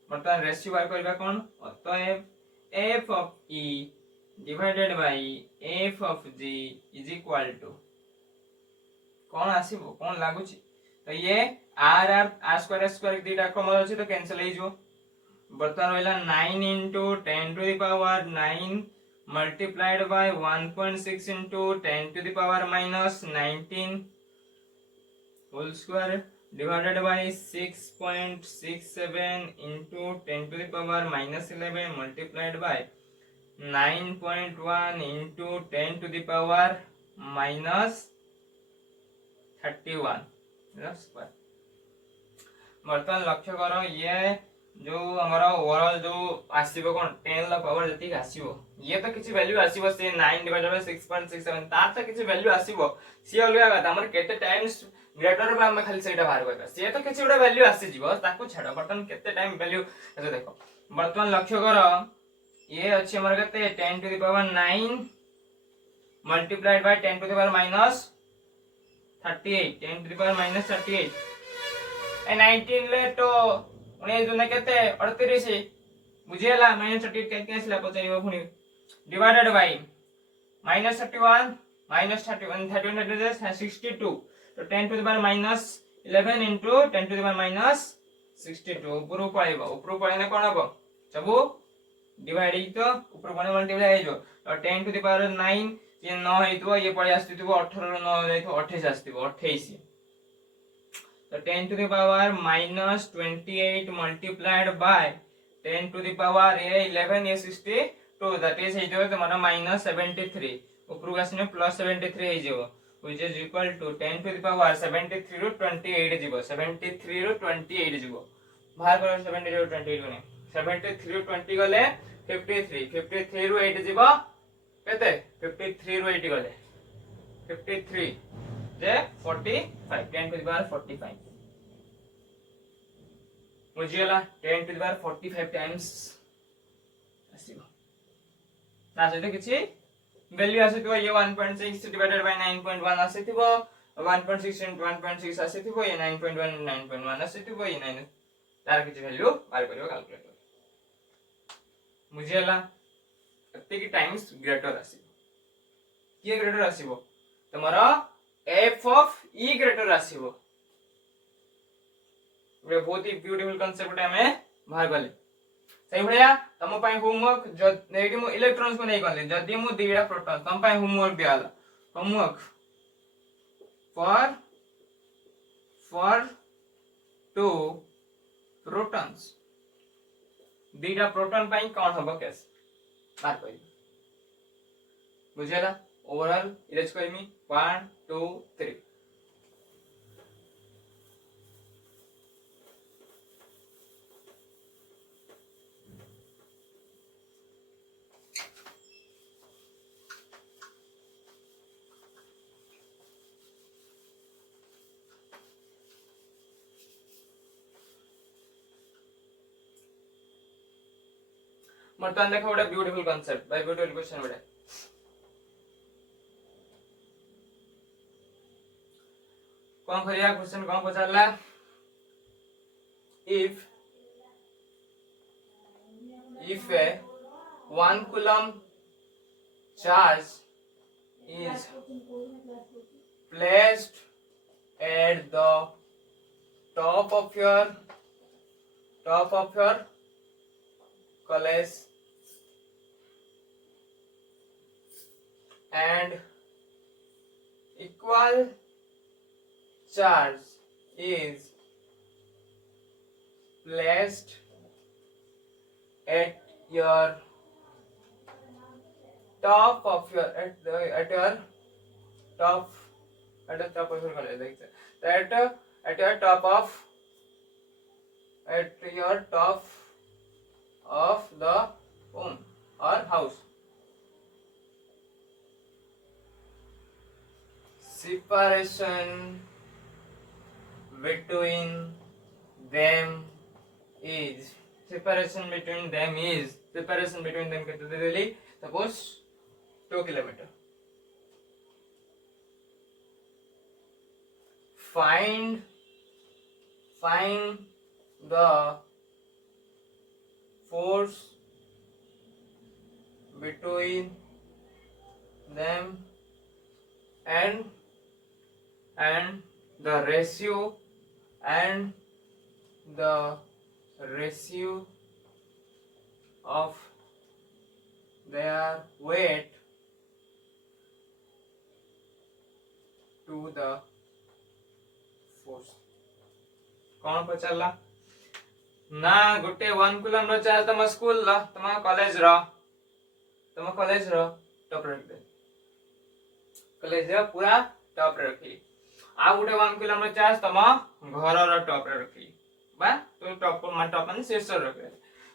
बर्तमान ratio बाहर करिबा कोन अतएव f of e divided by f of g is equal to कोन आसीबो कोन लागुची तो ये r square दीटा कमल अछि तो कैंसिल हो जो बर्तमान होइला 9 into 10 to the power 9 multiplied by 1.6 into 10 to the power minus 19 whole square divided by 6.67 into 10 to the power minus 11 multiplied by 9.1 into 10 to the power minus 31 square बर्तमान लक्ष्य करो ये जो हमारा ओवरऑल जो आसीबो कोन 10 ला पावर जति आसीबो ये तो किछि वैल्यू आसीबो से 9 डिवाइडेड बाय 6.67 तार तो किछि वैल्यू आसीबो सी अलगा बात हमर केते टाइम्स ग्रेटर बा हम खाली सेटा बाहर करबा से तो किछि उडा वैल्यू आसी जीवो ताको छाडो बर्तमान केते टाइम वैल्यू ऐसे देखो बर्तमान लक्ष्य करो ये अछि हमर केते 10 to the power 9 multiplied by 10 to the power minus 38 10 to the power minus 38 ए 19 ले तो 19 दुने केते 38 बुझियला माइनस 38 केते आसला पचाइबो पुनी डिवाइडेड बाय माइनस 31 माइनस 31 31 62 तो 10 to the power minus 11 into 10 to the power minus 62 ऊपर पळेना कोन हबो सब डिवाइड तो ऊपर पळे मल्टीप्लाई हो तो 10 to the power 9 ये 9 हेतु ये पळे आस्तिबो 18 रो 9 जाइतो 28 आस्तिबो 28 तो 10 to the power minus 28 multiplied by 10 to the power a 11 a 62 that is ହେଇଯିବ ତମର minus 73 ଉପରକୁ ଆସିନେ plus 73 ହେଇଯିବ which is equal to 10 to the power 73 ରୁ 28 ଯିବ 73 ରୁ 28 ଯିବ बाहर करो 73 ରୁ 28 गने 73 ରୁ 20 गले 53 53 ରୁ 8 ଯିବ केते 53 ରୁ 8 गले 53 जे 45 10 to the power 45 बुझियला 10 to the power 45 times आसीबो ता सहित किछि वैल्यू आसीथिबो ये 1.6 डिवाइडेड बाय 9.1 आसीथिबो 1.6 into 1.6 आसीथिबो ये 9.1 9.1 आसीथिबो ये 9 तार किछि वैल्यू बाहर करियो कैलकुलेटर बुझियला एते की टाइम्स ग्रेटर आसीबो के ग्रेटर आसीबो तमरा f of e ग्रेटर आसीबो वे बहुत ही ब्यूटीफुल कांसेप्ट हमें बाहर गले सही भलिया तम पई होमवर्क ज नेगेटिव मो इलेक्ट्रॉन्स को नहीं गले जदी मो दीडा प्रोटॉन तम पई होमवर्क दियाला होमवर्क फॉर टू प्रोटॉन्स दीडा प्रोटॉन पई कोन हबो केस बात करी बुझेला ओवरऑल इरेज करमी 1 2 3 बर्तमान देखो गोटे beautiful concept by beautiful question गोटे कौन करिया क्वेश्चन कौन पचारला if a 1 coulomb charge is placed at the top of your college and equal charge is placed at your top of your at your top at the top of your college at your top of the home or house separation between them कितने दे देली suppose 2 kilometre find the force between them and the ratio of their weight to the force कौन पचारला ना गोटे 1 coulomb रो charge तम school ला तम college रो top रख दे college रो पूरा टॉप रखी आ गोटे 1 कूलम रो चार्ज तम घर रो टॉप रखी बा तो टॉप माने शीर्ष रखे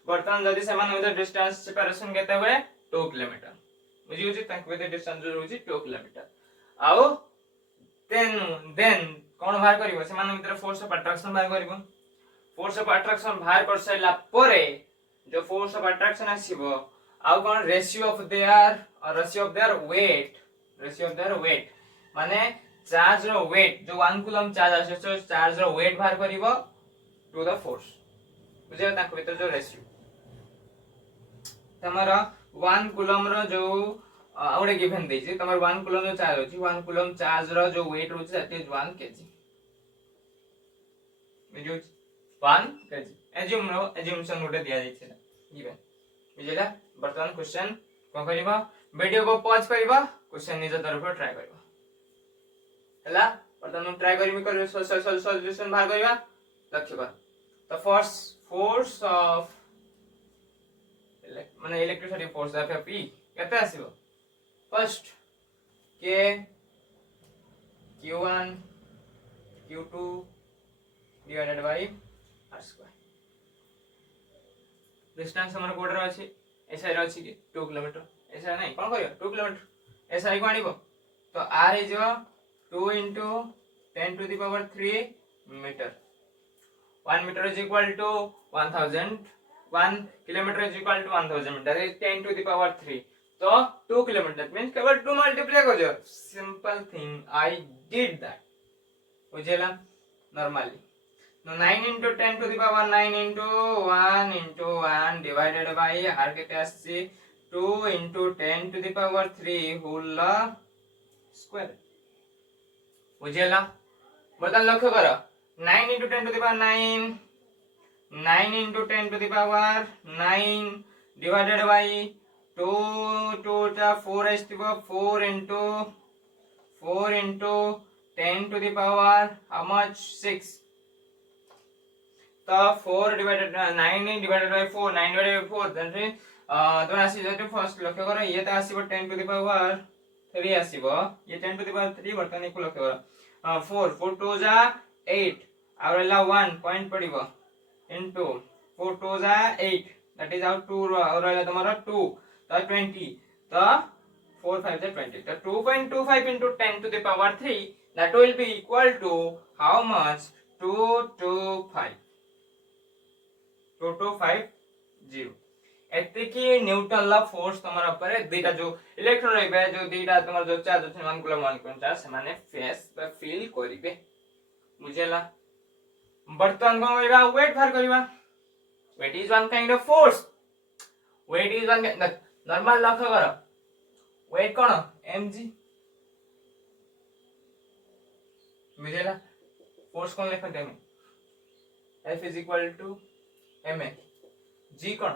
वर्तमान जदी समान विद डिस्टेंस सेपरेशन केते बळे 2 किलोमीटर बुझी होची तक विद डिस्टेंस जो होची 2 किलोमीटर आउ देन कोन बाहर करिवो समान भीतर फोर्स ऑफ अट्रैक्शन बाहर करिवो फोर्स ऑफ अट्रैक्शन बाहर कर सैला परे जो फोर्स ऑफ अट्रैक्शन आसीबो आउ कोन रेशियो ऑफ देयर वेट माने चार्ज रो वेट जो 1 कूलम चार्ज आसे तो चार्ज रो वेट बाहर करिवो टू द फोर्स बुझे ताक भीतर जो रेशियो तमरा 1 कूलम रो जो आउडे गिवन देछि तमर 1 कूलम जो चार्ज होछि 1 कूलम चार्ज रो जो वेट होछि दैट इज 1 केजी बुझियो 1 केजी एज्यूमशन गोटे दिया जाय छै गिवन बुझिला वर्तमान क्वेश्चन कोन करबा वीडियो को पॉज करबा क्वेश्चन निज तरफ ट्राई करबा हला बर्तमान ट्राई करिमी सॉल्यूशन बाहर करबा लक्ष्य कर तो फोर्स ऑफ माने इलेक्ट्रिसिटी फोर्स एफ ई केते आसीबो फर्स्ट के q1 q2 divided by r square distance हमर कोड रे अछि एसआई रे अछि कि 2 किलोमीटर एसआई नहीं कोन करियो 2 किलोमीटर एसआई को आनिबो तो r is 2 into 10 to the power 3 meter 1 meter is equal to 1000 1 kilometer is equal to 1000 meter is 10 to the power 3 so 2 kilometer that means केवल 2 multiply कर दो simple thing I did that बुझेला normally now 9 into 10 to the power 9 into 1 divided by r केते आसी 2 into 10 to the power 3 whole square बुझेला बदल लक्ष्य करो 9 into 10 to the power 9 into 10 to the power 9 divided by 2 to the 4 is to 4 into 10 to the power how much 6 तो 4 divided 9 divided by 4 9 divided by 4 then तो आसी जाते first लक्ष्य करो ये तो आसीबो 10 to the power 3 आसीबो ये 10 to the power 3 वर्तमान को लक्ष्य करो 4 4 2 जा 8 आवला 1 पॉइंट पड़िबो into 4 2 जा 8 that is out 2 और रहला तुम्हारा 2 तो 20 तो 4 5 जा 20 तो 2.25 into 10 to the power 3 that will be equal to how much 225 2250 एतिकी न्यूटन ला फोर्स तमरा ऊपर दुईटा जो इलेक्ट्रॉन रहबे जो दुईटा तमर जो चार्ज अछि मान कुलम मान कोन चार्ज से माने फेस बा फील करिवे बुझेला बर्तन को करबा वेट बाहर करबा weight is one kind of force weight is one normal लक्ष्य करो वेट कोन mg बुझेला फोर्स कोन लिखते हैं F is equal to ma g कोन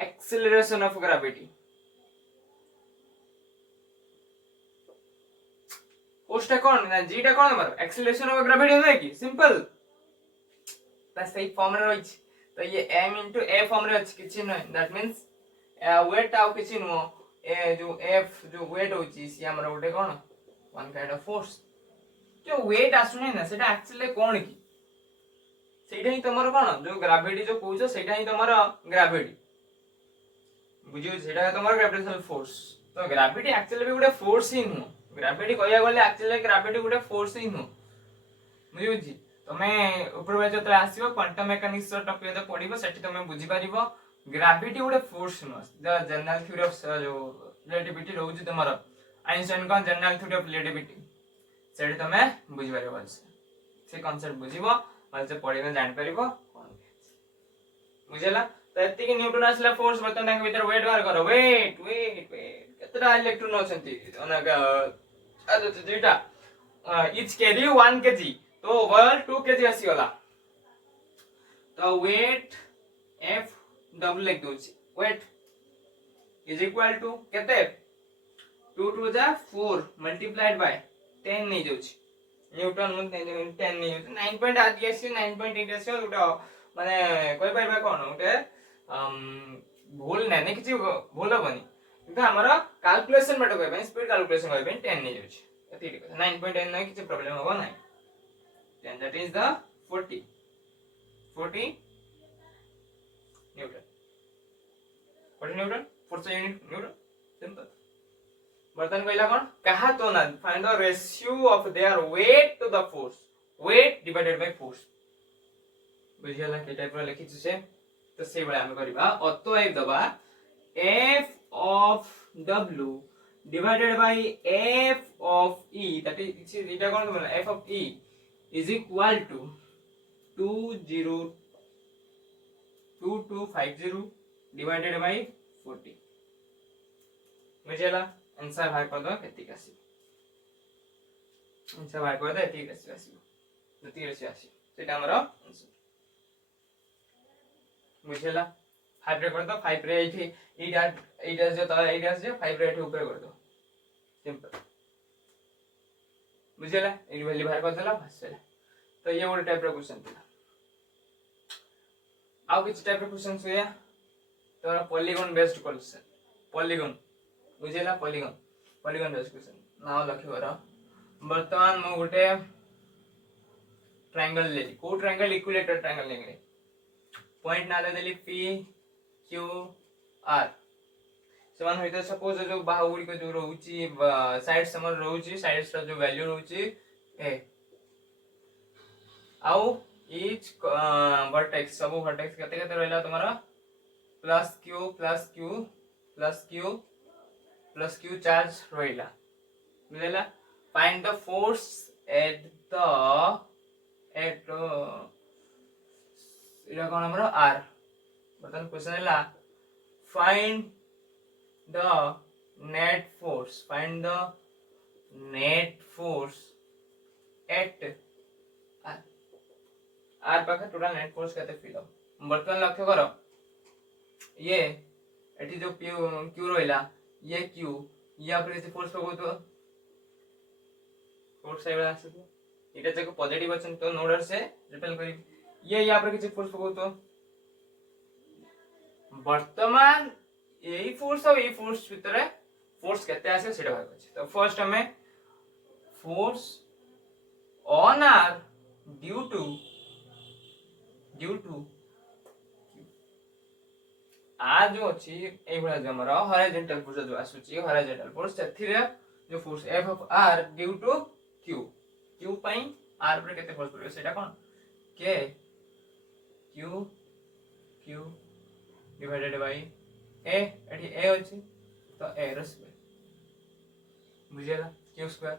acceleration of gravity फोर्स टा कोन ना g टा कोन हमर acceleration of gravity होय कि सिंपल बस सही फॉर्म रे रही तो ये m into a फॉर्म रे अछि किछि नै दैट मींस वेट आउ किछि नो ए जो f जो वेट होछि सी हमर ओटे कोन वन काइंड ऑफ फोर्स जो वेट आसुने ना सेटा एक्चुअली कोन की सेटा ही तमरो कोन जो ग्रेविटी जो कहउछो सेटा ही तमरो ग्रेविटी बुझियो सेटा तमरो ग्रेविटेशनल फोर्स तो ग्रेविटी एक्चुअली भी गुटे फोर्स ही नो ग्रेविटी कहया गले एक्चुअली ग्रेविटी गुटे फोर्स ही नो बुझियो जी तमे ऊपर बे जतरा आसीबो क्वांटम मैकेनिक्स टॉपिक तो पढिबो सेठी तमे बुझि पारिबो gravity Gute force know the general theory of जो रिलेटिविटी रहउछि तमरो आइंस्टाइन का जनरल थ्योरी ऑफ रिलेटिविटी सेठी तमे बुझि पारिबो से कांसेप्ट बुझिबो मालसे पढिबो जानि पारिबो बुझेला तो एति कि न्यूटन आसला फोर्स बतन ताके भीतर वेट बार करो वेट केतरा इलेक्ट्रॉन अछंती अनका अद जेटा इच कैरी 1 केजी तो ओवर 2 केजी आसी गला तो वेट f w लिख दोछि वेट इज इक्वल टू केते 2 2 जा 4 मल्टीप्लाइड बाय 10 नै जोछि न्यूटन मन 10 नै जोछि 9.8 आसी 9.8 आसी उटा माने कोइ परबा कोन उटे भूल नै किछि भूल होबनी किंतु हमर कैलकुलेशन बट कोइ स्पीड कैलकुलेशन कोइ 10 नै जोछि एति 9.8 नै किछि प्रॉब्लम होबो नै then that is the 40 newton 40 newton force unit newton simple बर्तन कहला कोन कहा तो ना find the ratio of their weight to the force weight divided by force बुझियाला के टाइप रो लिखि छै तो से बळे हम करबा अतएव दबा f of w divided by f of e that is इटा कोन मतलब f of e is equal to 2250 divided by 40 बुझेला आंसर भाग कर दो केति आसी आंसर भाग कर दो एति आसी जति आसी सेटा हमर आंसर बुझेला 5 रे कर दो 5 रे एठी 8 जो 5 रे एठी ऊपर कर दो सिंपल बुझेला ए वैल्यू बाहर कर देला बस। तो ये गोटे टाइप रो क्वेश्चन था। आउ किछ टाइप रो क्वेश्चन हुए तो पॉलीगॉन बेस्ड क्वेश्चन, पॉलीगॉन बुझेला, polygon polygon based question now लक्ष्य करो। वर्तमान मु गोटे ट्रायंगल लेली, को ट्रायंगल इक्विलेटरल ट्रायंगल लेंगे, पॉइंट ना देली पी क्यू आर समान होइतो। सपोज जो बाहु गुडी को जो रहउची साइड समर रहउची, साइड्स रा जो वैल्यू रहउची ए आउ ईच वर्टेक्स सब वर्टेक्स कते कते रहला तुम्हारा plus Q plus Q plus Q plus Q charge रहला बुझला। फाइंड द फोर्स एट इरा कोन हमरो आर। बतन क्वेश्चन हैला find the net force, find the net force at R, R पाखे टोटल नेट फोर्स केते फील हो। बर्तमान लक्ष्य करो ये एठी जो क्यू रहला ये क्यू या पर से फोर्स पको तो फोर्स साइड आसे तो एटा जको पॉजिटिव अछन तो नोडर से रिपेल करी ये या पर किछ फोर्स पको तो वर्तमान यही फोर्स और यही फोर्स भीतर फोर्स केते आसे सेटा भाग अछि। तो फर्स्ट हमें force on R due to आ जो अछि ए भला जो हमर हॉरिजॉन्टल फोर्स जो आसुची हॉरिजॉन्टल फोर्स सेथिरे जो force F of R due to Q, Q पई आर पर केते फोर्स पड़े सेटा कोन K Q Q divided by A, एठी ए अछि तो ए रो स्क्वायर बुझेला क्यू स्क्वायर।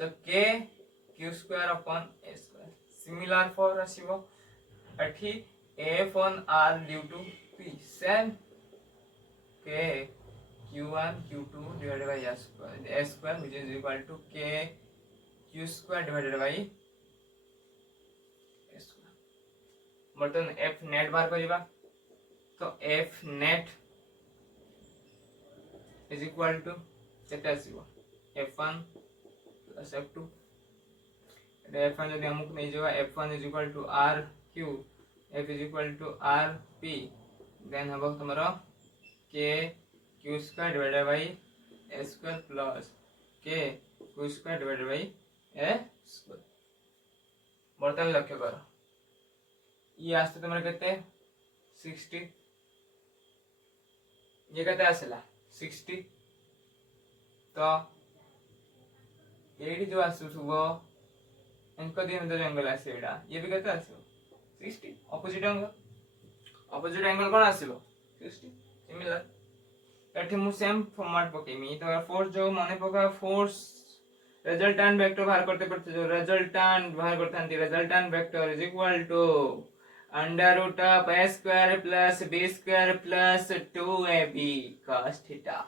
तो K Q square upon A square similar for आसीबो एठी F on R due to P same K q1 q2 divided by a square which is equal to k q square divided by a square। बर्तन f net बार करिबा तो f net is equal to केते आसीबो f1 plus f2 f1 जदि हमक नै जेबा f1 is equal to r q, f is equal to r p, then हबो तुम्हारा k q square divided by a square plus k q square divided by a square। बर्तन लक्ष्य करो ये आस्ते तुम्हारे केते 60 ये केते आसला 60 तो एडी जो आसुथुबो एंको दिन जो एंगल आसेडा ये भी केते आसो 60 ऑपोजिट एंगल, ऑपोजिट एंगल कोन आसीबो 60 सिमिलर। एठी मु सेम फॉर्मेट पकेमी तो फोर्स जो माने पका फोर्स रिजल्टेंट वेक्टर बाहर करते करते जो रिजल्टेंट बाहर करथांती resultant vector is equal to under root of a square plus b square plus 2ab cos theta.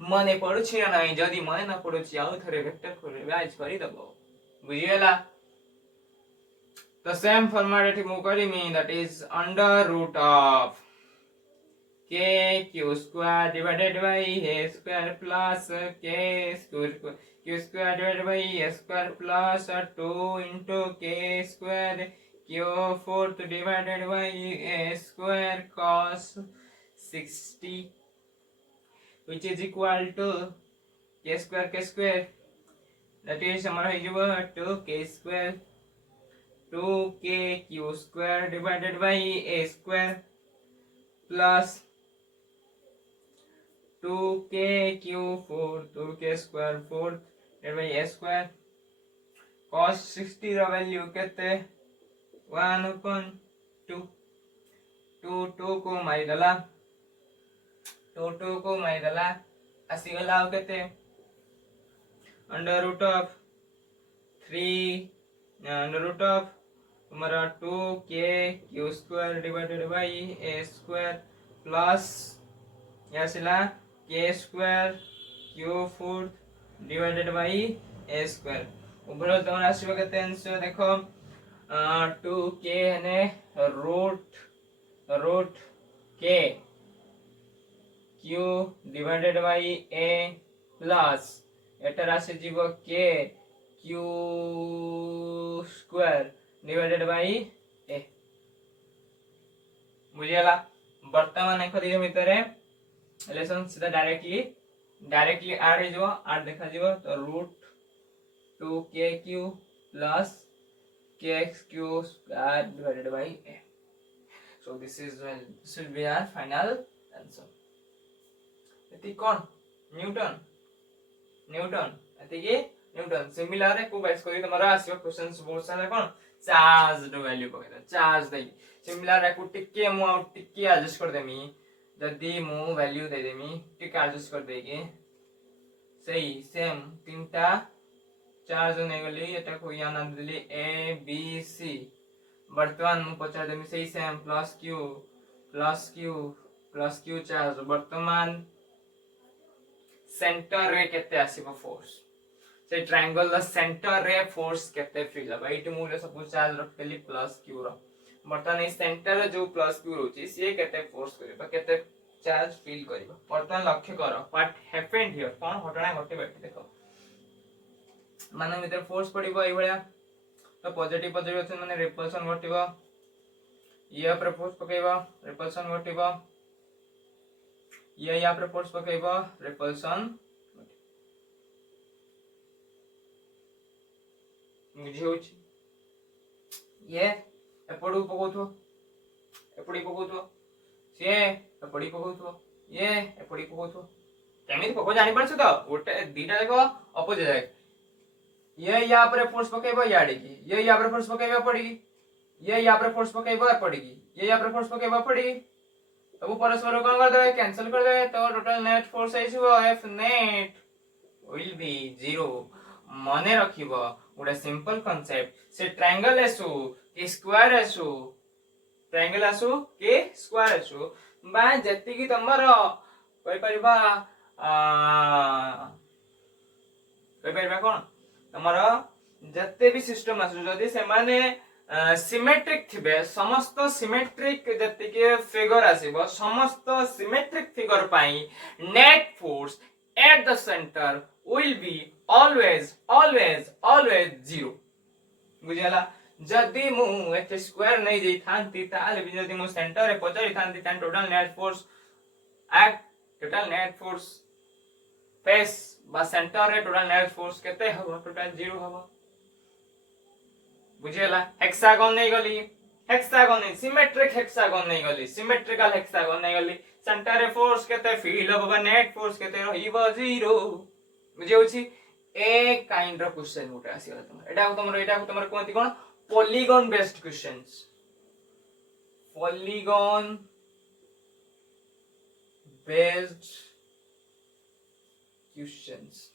मने पडुछि ना नाही जदी मने ना पडुछि आउ थरे वेक्टर को रिवाइज करि दबो बुझियला। तो सेम फॉर्मेट एठी मु करिमी that is under root of k q square divided by a square plus k q square divided by a square plus 2 into k square q fourth divided by a square cos 60 which is equal to k square that is हमारा हो जबो 2k square 2k q square divided by a square plus 2k q 4 2k square 4 divided by a square cos 60 रा value केते 1/2 2 को मारी दला 2 को मारी दला आसी गला केते under root of 3 under root of हमारा 2k q square divided by a square plus यासिला k square q fourth divided by a square ऊपर तो आसीबो केते आंसर देखो 2k ने root k q divided by a plus एटा राशि जीवो k Q square divided by A बुझियला वर्तमान एक दिग भितर रिलेशन सीधा डायरेक्टली ऐड हो जिवो ऐड देखा जिवो तो root 2kq plus kxq square divided by a. So this will be our final answer. एति कोन न्यूटन एति के न्यूटन सिमिलर को बेस करी तमरा आसीबो क्वेश्चंस बहुत सारा कोन चार्ज द वैल्यू पकेदा चार्ज दे सिमिलर को टिके मु टिके एडजस्ट कर देमी जदी मु वैल्यू दे देमी टिके एडजस्ट कर देके सही सेम तीनटा चार्ज ने गली एटा को या नाम देली ए बी सी वर्तमान मु पचा देमी सही सेम प्लस क्यू चार्ज वर्तमान सेंटर रे केते आसीबो फोर्स से ट्रायंगल द सेंटर रे फोर्स केते फील अब एटी मु रे सपोज चार्ज रखली प्लस क्यू रो वर्तमान ए सेंटर जो प्लस क्यू रोची से केते फोर्स करबा केते चार्ज फील करबा वर्तमान लक्ष्य करो व्हाट हैपेंड हियर कोन घटना घटे बैठी देखो माने भीतर फोर्स पड़िबो ए भलिया तो पॉजिटिव अछि माने रिपल्सन घटिबो ये पर फोर्स पकेबो रिपल्सन घटिबो ये या पर फोर्स पकेबो रिपल्सन मुझे होची ये एपडू पकोथो एपडी पकोथो से एपडी पकोथो ये एपडी पकोथो केमिति पको जानि परछ तो ओटे दीटा देखो अपोजिट है ये यहाँ पर फोर्स पकेबो याडी की ये यहाँ पर फोर्स पकेबो पड़ेगी ये यहाँ पर फोर्स पकेबो पड़ेगी ये यहाँ पर फोर्स पकेबो पड़ेगी तब परस्पर कोन कर देबे कैंसिल कर देबे तो टोटल नेट फोर्स आइबो एफ नेट विल बी 0 माने रखिबो उडा सिंपल कांसेप्ट से ट्रायंगल एसु के स्क्वायर एसु ट्रायंगल एसु के स्क्वायर एसु बा जति की तमर कहि परिबा कोन तमर जते भी सिस्टम आसु जदी से माने सिमेट्रिक थिबे समस्त सिमेट्रिक जति के फिगर आसीबो समस्त symmetric figure pi net force at the centre will be always 0 बुझला जदी मु एते स्क्वायर नै जई थांती ताले भी जदी मु सेंटर रे पचरी थांती तान total net force eight total net force face बा सेंटर रे टोटल नेट फोर्स केते हबो टोटल 0 हबो बुझला हेक्सागन नै गली हेक्सागन नै सिमेट्रिक हेक्सागन नै गली सिमेट्रिकल हेक्सागन नै गली सेंटर रे फोर्स केते फील हबो नेट फोर्स केते रहिबो 0 बुझे होची ए काइंड ऑफ क्वेश्चन मोटा आसी गला तमर एटा को तमर कोंती कोन polygon based questions polygon based questions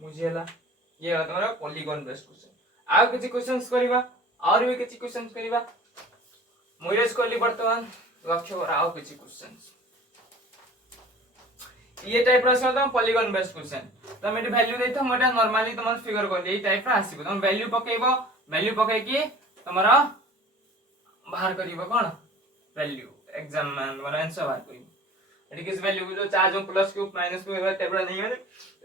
मुझेला ये तमरा पॉलीगॉन बेस्ड क्वेश्चन आ किछि क्वेश्चंस करिबा और भी किछि क्वेश्चंस करिबा मोइरेस करली वर्तमान लक्ष्य कर आ किछि क्वेश्चंस ये टाइप रा सदम पॉलीगॉन बेस्ड क्वेश्चन तमे एटी वैल्यू देथो मोटा नॉर्मली तमन फिगर कर ए टाइप रा आसीबो तम वैल्यू पकै की तमरा बाहर करिवो कोन वैल्यू एग्जाम में तमरा आंसर बाहर करिवो एटी किस वैल्यू जो charge plus Q minus Q एबा टाइप रा नहीं है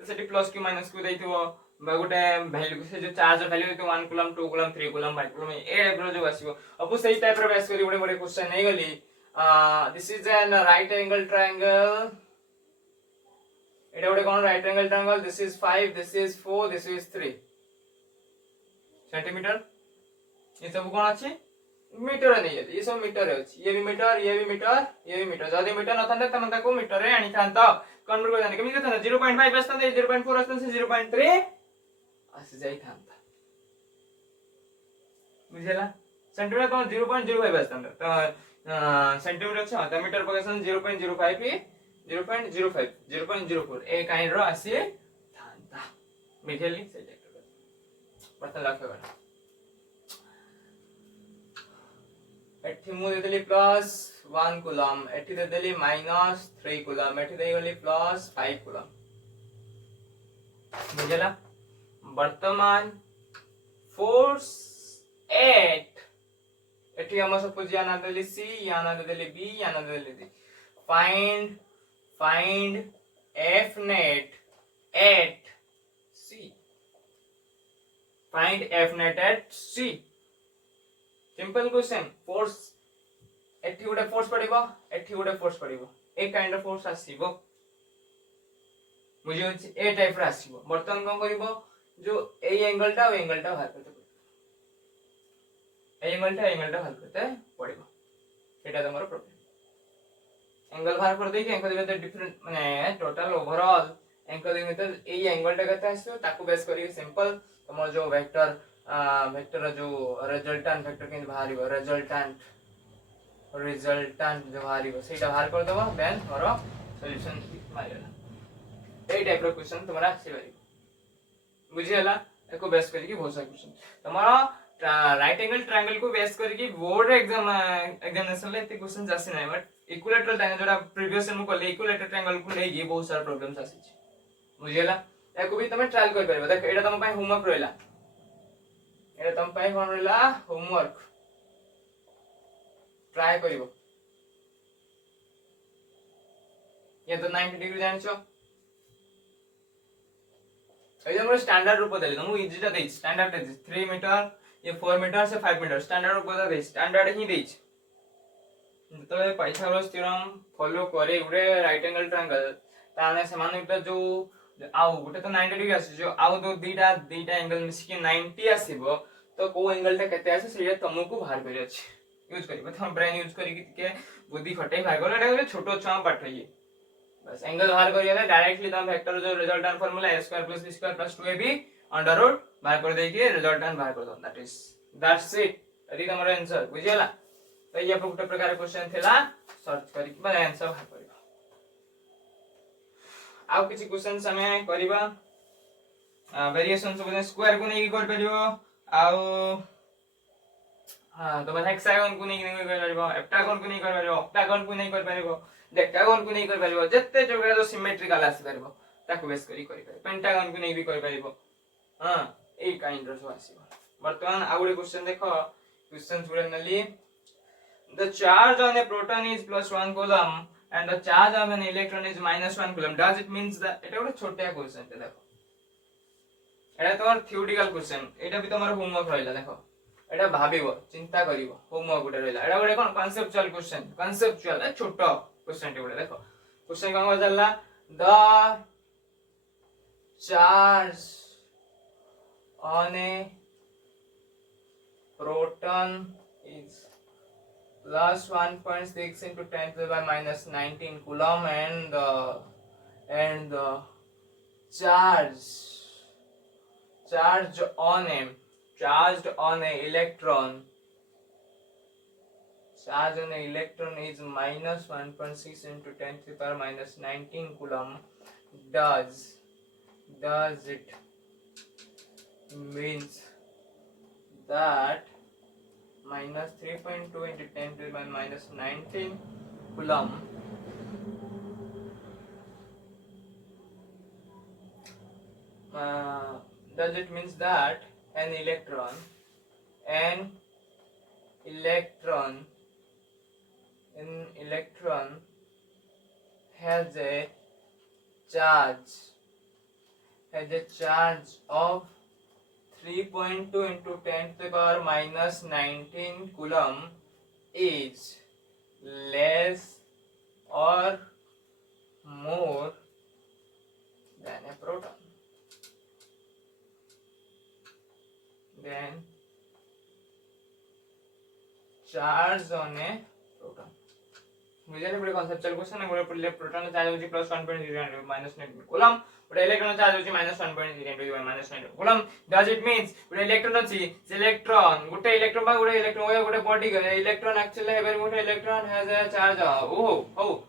सेटी प्लस क्यू माइनस क्यू दैथिवो बा गोटे वैल्यू से जो चार्ज वैल्यू देतो 1 कूलम 2 कूलम 3 कूलम 5 कूलम ए टाइप रो जो आसीबो अब सही टाइप रा बेस करी बड़े क्वेश्चन नहीं गली this is an right angle triangle एटा गोटे कोन right angle triangle this is 5 this is 4 this is 3 centimetre ये सब कोन अछि मीटर नहीं है ये सब मीटर अछि ये भी मीटर ये भी मीटर ये भी मीटर जदी मीटर न थांदा तमन ताको मीटर रे आनी थांता कन्वर्ट कर जाने केमिति थांदा 0.5 आस्ता 0.4 आस्ता 0.3 आसी जाई थांता बुझला सेंटीमीटर तो 0.05 आस्ता तो सेंटीमीटर छ त मीटर पकेसन 0.05 पे 0.05 0.04 ए काइंड रो आसी थांता मिथेली से पता लक्ष्य कर एठी मु देली प्लस 1 कूलम एठी देली माइनस 3 कूलम एठी देली प्लस 5 कूलम बुझला वर्तमान फोर्स 8 एठी हम सपोज याना देली सी याना देली बी याना देली D find F net at C. Find F net at C. Simple question. Force एठी गोटे फोर्स पड़िबो एठी गोटे फोर्स पड़िबो ए काइंड ऑफ फोर्स आसीबो बुझि होछि ए टाइप रा आसीबो बर्तन कोन करिबो जो ए एंगल टा बाहर करते ए एंगल टा बाहर करते पड़िबो एटा तमरो प्रॉब्लम एंगल बाहर कर देकी एंगल में डिफरेंट माने टोटल ओवरऑल एंगल में ए एंगल टा कते आसीबो ताकू बेस करी सिंपल तमरो जो वेक्टर जो रिजल्टेंट वेक्टर के बाहर रिजल्टेंट जो बाहर कर दबो देन तमरो सॉल्यूशन मारिला ए टाइप रो क्वेश्चन तमरा आसी बारी बुझी हला एको बेस करके बहुत सारा क्वेश्चन तमरा राइट एंगल ट्रायंगल को बेस करके बोर्ड एग्जामिनेशन ले इतने क्वेश्चन आसी नै बट इक्विलेटरल ट्रायंगल जोड़ा प्रीवियस में को इक्विलेटरल ट्रायंगल को लेके बहुत सारा प्रॉब्लम्स आसी छै बुझी हला एको भी तमे ट्रायल कर परबो देख एटा तम पय होमवर्क रहला एटा तम पय कोन रहला होमवर्क ट्राई करिवो ये तो 90 डिग्री जानछो ए हमर स्टैंडर्ड रूप देले हम इजी ता देइ स्टैंडर्ड देइ 3 मीटर ये 4 मीटर से 5 मीटर स्टैंडर्ड रूप देइ स्टैंडर्ड ही देइ तो पाइथागोरस थ्योरम फॉलो करे उडे राइट एंगल ट्रायंगल ताने समान जो आउ गोटे तो 90 डिग्री आसी जो आउ दो दीटा एंगल मिसी के 90 आसीबो तो को एंगल ता केते आसे से तुमको बाहर करि अछि यूज करिबो हम ब्रेन यूज करी के बुद्धि खटाई भाग गलो एटा छोटो छुआ पाठ होई बस एंगल बाहर करिया डायरेक्टली तुम वेक्टर जो resultant formula a² + b² + 2ab under root बाहर कर देके रिजल्टेंट बाहर कर दो दैट्स इट अरे हमर आंसर बुझियला तो ये गोटे प्रकार क्वेश्चन थिला सर्च करी के आंसर बाहर करिबा आउ किछि क्वेश्चंस हमें करिबा वेरिएशन सब स्क्वायर को नहीं कर परिबो आउ हां तो हेक्सागन को नहीं कर परिबो हेप्टागन को नहीं कर परिबो ऑक्टागन को नहीं कर परिबो डेक्टागन को नहीं कर परिबो जत्ते जोगरा जो सिमेट्रिकल आसी परिबो ताकू बेस करी परिबो पेंटागन को नहीं भी कर परिबो हां ए काइंड रो आसीबो वर्तमान आउडे क्वेश्चन देखो question स्टूडेंटली the charge on a proton is +1 coulomb and the charge of an electron is -1 coulomb does it means that এটা একটা ছোট क्वेश्चन তে দেখো এটা তোমার থিওরিটিক্যাল क्वेश्चन এটা भी তোমার হোমওয়ার্ক রইলা দেখো এটা ভাবিবো চিন্তা করিবো হোমওয়ার্ক গুটা রইলা এটা ଗୋଟେ কোন কনসেপচুয়াল क्वेश्चन কনসেপচুয়াল ছোট क्वेश्चन टे গুটা দেখো क्वेश्चन কোন বললা the charge on a proton is plus 1.6 into 10 to the power -19 coulomb and the charged on a electron is -1.6 into 10 to the power -19 coulomb does it means that -3.2 into 10 to the power -19 coulomb does it means that an electron has a charge of 3.2 into 10 to the power -19 coulomb is less or more than a proton. Then charge on a proton. बुझे बड़े conceptual question है बोले proton charge होची +1.0 -19 coulomb बड़े electron charge होची -1.0 coulomb does it means बड़े electron अछि से इलेक्ट्रॉन गुटे इलेक्ट्रॉन बा गुटे बॉडी इलेक्ट्रॉन एक्चुअली हेबर गुटे इलेक्ट्रॉन हैज अ चार्ज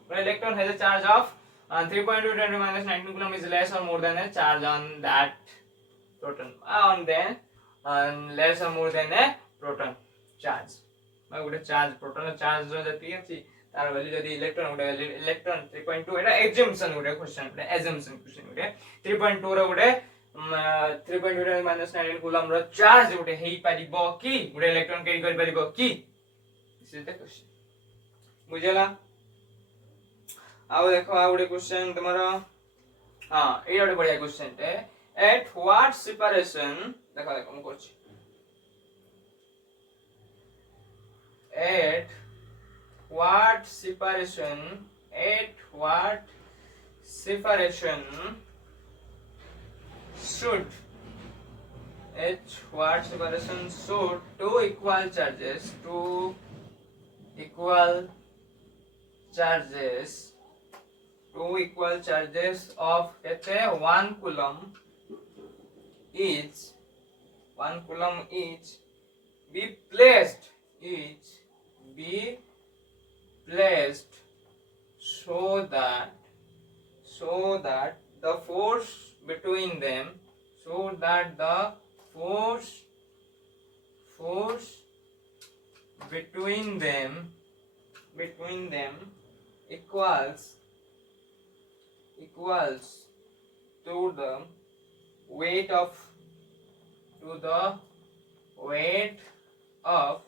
बड़े electron has a charge of 3.2 10 to -19 coulomb is less और more than a charge on that proton less or more than a proton charge बा गुटे charge proton charge जो जति अछि तार value जदी electron 3.2 एटा assumption गुटे question गुटे assumption question गुटे 3.2 रो गुटे 3.2 रे -19 coulomb रो charge गुटे हेई परिबो की गुटे electron carry करि परिबो की दिस इज द क्वेश्चन बुझला आउ देखो आ गुटे क्वेश्चन तुम्हारा हाँ ये गोटे बढ़िया क्वेश्चन टे एट व्हाट सेपरेशन देखो देखो मैं करछि at what separation at what separation should at what separation should two equal charges of 1 coulomb each be placed so that the force between them equals to the weight of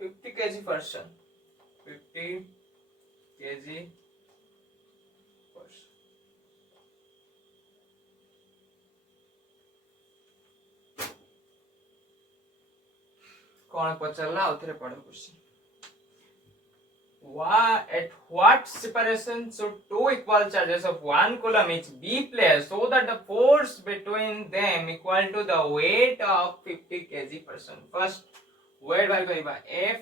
50 kg person 50 kg person कौन पचरला आउथरे पढ़ो question at what separation should two equal charges of 1 coulomb each be placed so that the force between them equal to the weight of 50 kg person first weight by kariba f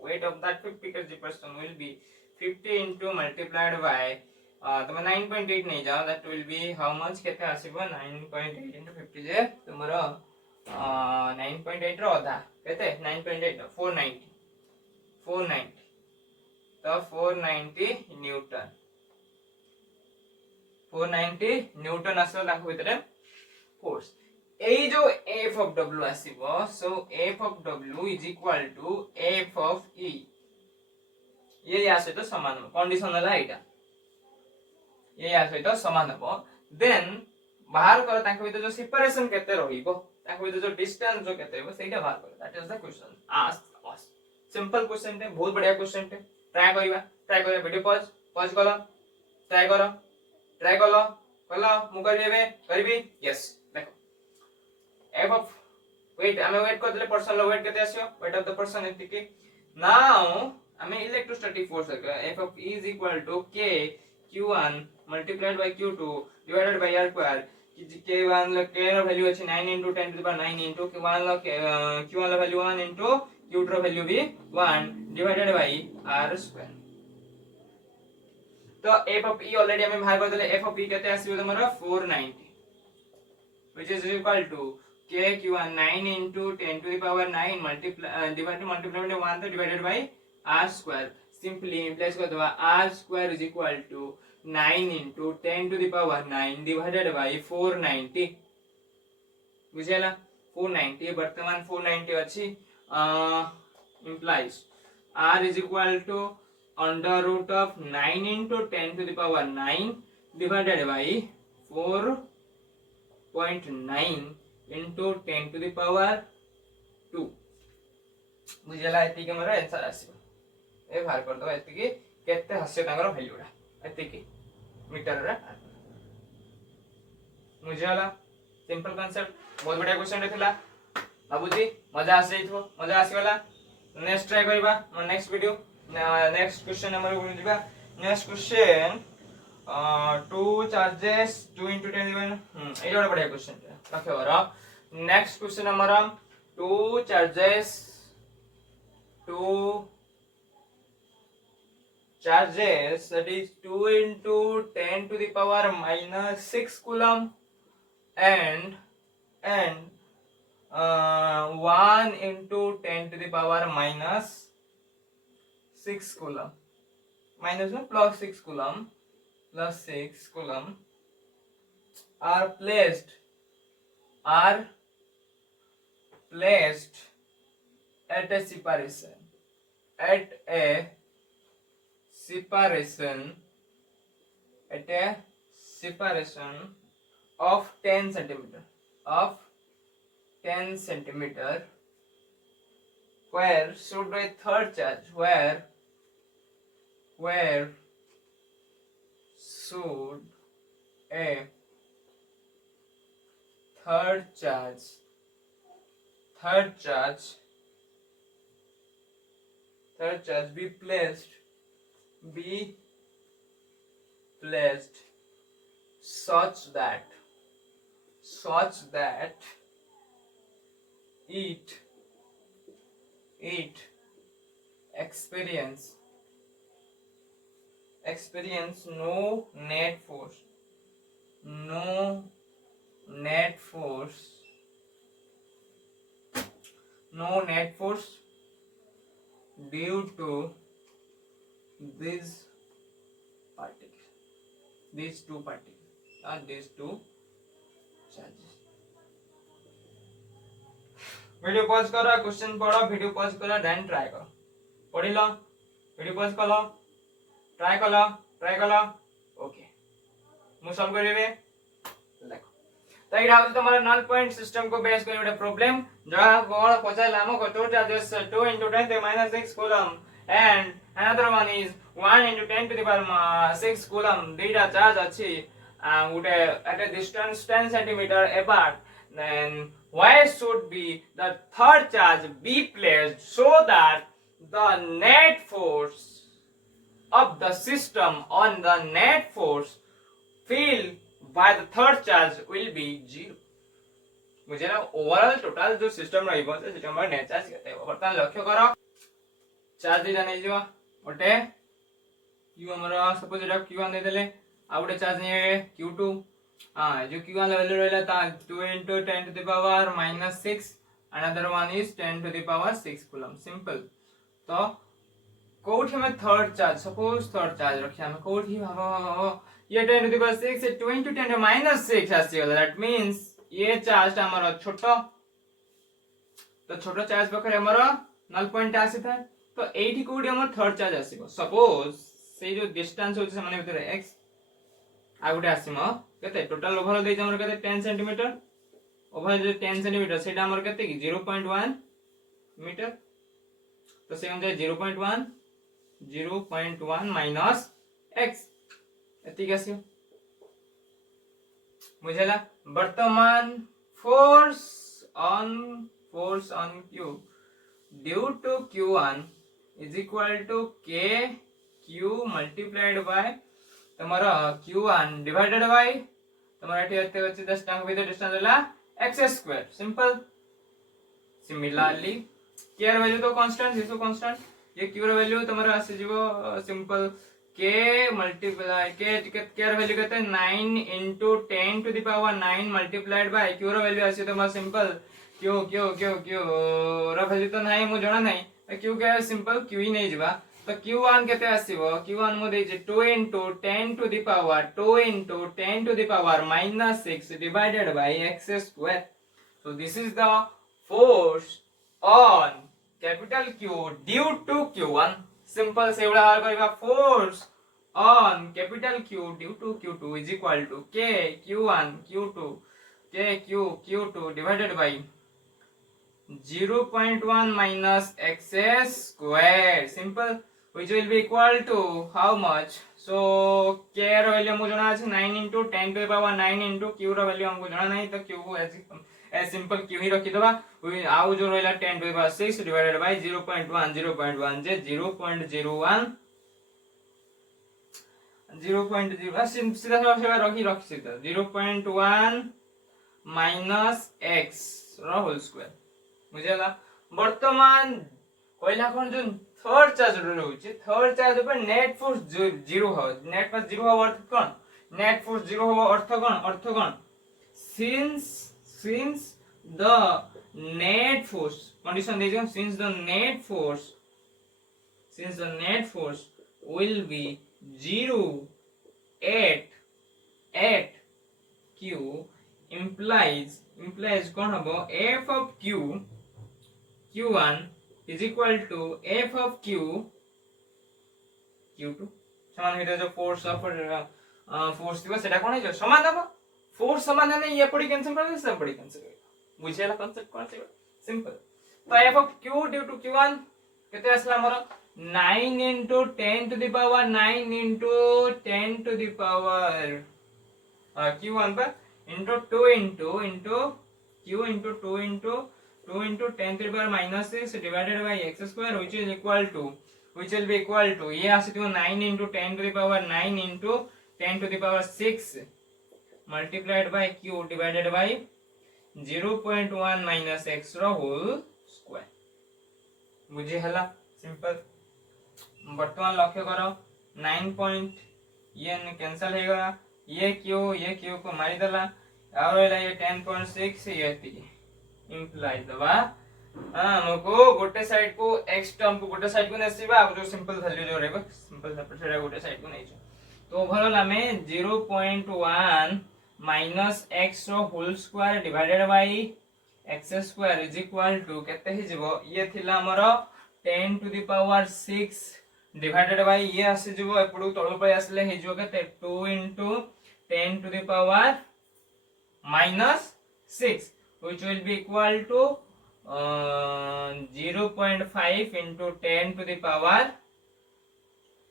weight of that 50 kg person will be 50 into multiplied by तमे 9.8 नहीं जाओ that will be how much केते आसीबो 9.8 into 50 जे तुमरो 9.8 रो आधा केते 9.8 490 तो 490 Newton 490 Newton आसो ताको भितरे फोर्स ए जो f of w आसीबो so f of w is equal to f of e ये या सहित समान हो कंडीशनल है एटा ये या सहित समान हो देन बाहर कर ताको भितर जो सेपरेशन केते रहिबो ताको भितर जो डिस्टेंस जो केते हो सेटा बाहर कर that is the question ask us simple question टे बहुत बढ़िया क्वेश्चन टे ट्राई करिवा वीडियो पॉज कलो ट्राई कलो मु करबी यस देखो f of वेट हमें वेट कर देले पर्सन वेट केते आसियो वेट ऑफ द पर्सन एतिकी नाउ हमें electrostatic force f of E is equal to k q1 multiplied by q2 divided by r square k1 लो k रो वैल्यू अछि 9 into 10 to the power 9 into q1 low q1 low value 1 into q2 row value भी 1 divided by r square तो f of e already हमें बाहर कर देले f of e केते आसीबो तमरो 490 which is equal to k q1 9 into 10 to the power 9 divided by 1 तो divided by r square simply replace कर दवा r square is equal to 9 into 10 to the power 9 divided by 490 बुझेला 490 वर्तमान 490 अछि implies r is equal to under root of 9 into 10 to the power 9 divided by 4.9 into 10 to the power 2 बुझेला एति के हमर answer आसीबो ए बाहर कर दो एति के केते हस्य तांगर वैल्यूडा एति के मीटर रे बुझेला सिंपल कांसेप्ट बहुत बढ़िया क्वेश्चन रहथिला बाबूजी मजा आसीगला नेक्स्ट ट्राई करबा नेक्स्ट वीडियो नेक्स्ट क्वेश्चन हमर को दिबा next question two charges 2 into 10 ए जोड़ा बढ़िया क्वेश्चन रखे और नेक्स्ट क्वेश्चन हमारा two charges that is 2 into 10 to the power minus 6 coulomb and 1 into 10 to the power minus 6 coulomb minus 1 plus 6 coulomb are placed at a separation of 10 centimeter where should a third charge where should a third charge be placed such that it experience no net force due to these two charges. Video pause करो, question पढ़ो, video pause करो, then try करो, पढ़ी लो, video pause करो, try करो, okay मु solve करिवे देखो। तो एटा होत तुम्हारा नल पॉइंट सिस्टम को बेस करी ओटा प्रॉब्लम जहा कोन पचाइला हमको two charges 2 into 10 to the minus 6 coulomb and another one is 1 into 10 to the power 6 coulomb. दुईटा चार्ज अछि उटे at a distance 10 centimeter apart. Then why should be the third charge be placed so that the net force of the system on the net force filled by the third charge will be 0. मुझे ना overall total जो system रहिबो से system में net charge केते वर्तमान लक्ष्य करो चार्ज दिला नै जिवा ओटे q हमरा सपोज एटा q1 दे देले आ ओटे चार्ज नै q2 हां जो q1 वैल्यू रहला ता 2 into 10 to the power minus 6 another one is 10 to the power 6 coulomb simple. तो कोठी में third charge suppose third charge रखिया हम कोठी भाबो ये 10 to the power 6 से 2 into 10 to minus 6 आसी गला दैट मींस ये चार्ज हमर छोटो तो छोटो चार्ज बखरे हमर नल पॉइंट आसी था तो एठी कोठी हमर थर्ड चार्ज आसीबो सपोज से जो डिस्टेंस होचे माने भीतर x आ गुटे आसीमो केते टोटल ओवरऑल देइ हमर केते 10 cm ओवरऑल जो 10 cm सेटा हमर केते की 0.1 मीटर तो से हम जाय 0.1 माइनस x एतिक आसी बुझला। वर्तमान force on q due to q1 is equal to k q multiplied by तुम्हारा q1 divided by तुम्हारा एठी आते अछि 10 टांग विद डिस्टेंस होला x square simple. Similarly k र वैल्यू तो कांस्टेंट इज कांस्टेंट ये q र वैल्यू तुम्हारा आसी जीवो सिंपल k मल्टीप्लाई k र वैल्यू कहते हैं 9 into 10 to the power 9 multiplied by q र वैल्यू आसी तुम्हारा सिंपल q र वैल्यू तो नहीं मु जणा नहीं q के सिंपल q ही नहीं जीवा तो q1 केते आसीबो q1 मु देइ जे 2 into 10 to the power minus 6 divided by x square. So this is the force on capital Q due to q1 simple से उड़ा हल करबा force on capital Q due to q2 is equal to k q1 q2 k q q2 divided by 0.1 minus x square simple which will be equal to how much. So k ର value हमको जाना है 9 into 10 to the power 9 into q ର value हमको जाना नहीं तो q को as simple q ही रखि दबा आउ जो रहला 10 to the power 6 divided by 0.1 जे 0.0 सीधा सीधा रखी सीधा 0.1 minus x ର होल स्क्वायर बुझला। वर्तमान कोइला कोन जो थर्ड चार्ज रहउची थर्ड चार्ज पर नेट फोर्स 0 हो नेट पर 0 हो अर्थ कोन नेट फोर्स 0 हो अर्थ कोन since the net force condition देजो since the net force will be 0 at q implies कोन हबो f of q1 is equal to f of q2 समान हिते जो force of force दिबो सेटा कोन है समान हबो फोर्स समान है ये पड़ी कैंसिल कर दे सब पड़ी कैंसिल कर बुझेला कांसेप्ट कोन छै सिंपल। तो f of q due to q1 केते आसला हमर 9 into 10 to the power 9 into 10 to the power q1 पर into 2 into q into 2 into 10 to the power minus 6 divided by x square which will be equal to ये आसिथिबो 9 into 10 to the power 9 into 10 to the power 6 multiplied by q divided by 0.1 minus x row whole square बुझी हला simple वर्तमान लक्ष्य करो 9 point ये cancel हो गया ये क्यू को मारी देला और रहला ये 10.6 ये इंप्लाइज दबा हमको गोटे साइड को x टर्म को गोटे साइड को नेसिबा आ जो सिंपल वैल्यू जो रहबो सिंपल सेपरेट सेटा गोटे साइड को नेछ तो ओवरऑल हमें 0.1 माइनस x रो whole square divided by x square is equal to केते ही जीवो ये थिला हमर 10 to the power 6 divided by ये आसी जीवो एपडू तळो पय आसले हे जो केते 2 into 10 to the power minus 6 which will be equal to 0.5 into 10 to the power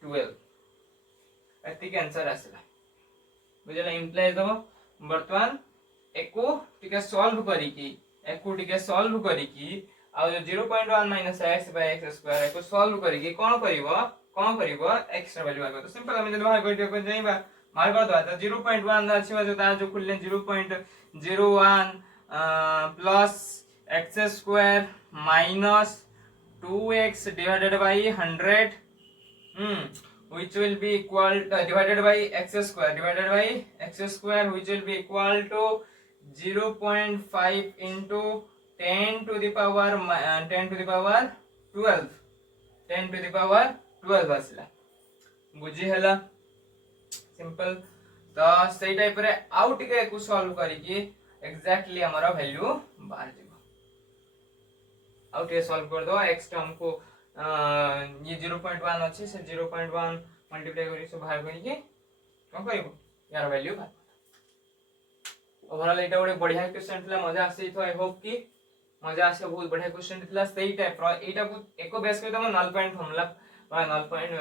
12 एतिक answer आसला बुझला इंप्लाइज दबो वर्तमान एको टिके सॉल्व करी की आ जो 0.1 minus x by x square echo solve करी की कोन करिवो x रा वैल्यू आगो तो सिंपल हम जे बाहर करियो को जाइबा मार कर दो तो 0.1 अच्छी बात होता है जो खुले 0.01 plus x square minus 2x divided by 100 which will be equal divided by x square which will be equal to 0.5 into 10 to the power 12 आसला बुझी हला सिंपल तो सही टाइप रे आउ टिके को सॉल्व करी की एग्जैक्टली हमारा वैल्यू बाहर जीवो आउ टिके सॉल्व कर दो x टर्म को ये 0.1 अछि से 0.1 मल्टीप्लाई करी से बाहर करी के कोन करबो यार वैल्यू बाहर ओवरऑल एटा बडे बढ़िया क्वेश्चन थिला मजा आसी तो आई होप कि मजा आसे बहुत बढ़िया क्वेश्चन थिला सही टाइप रो एटा को एको बेस के तम नल पॉइंट फॉर्मूला बा नल पॉइंट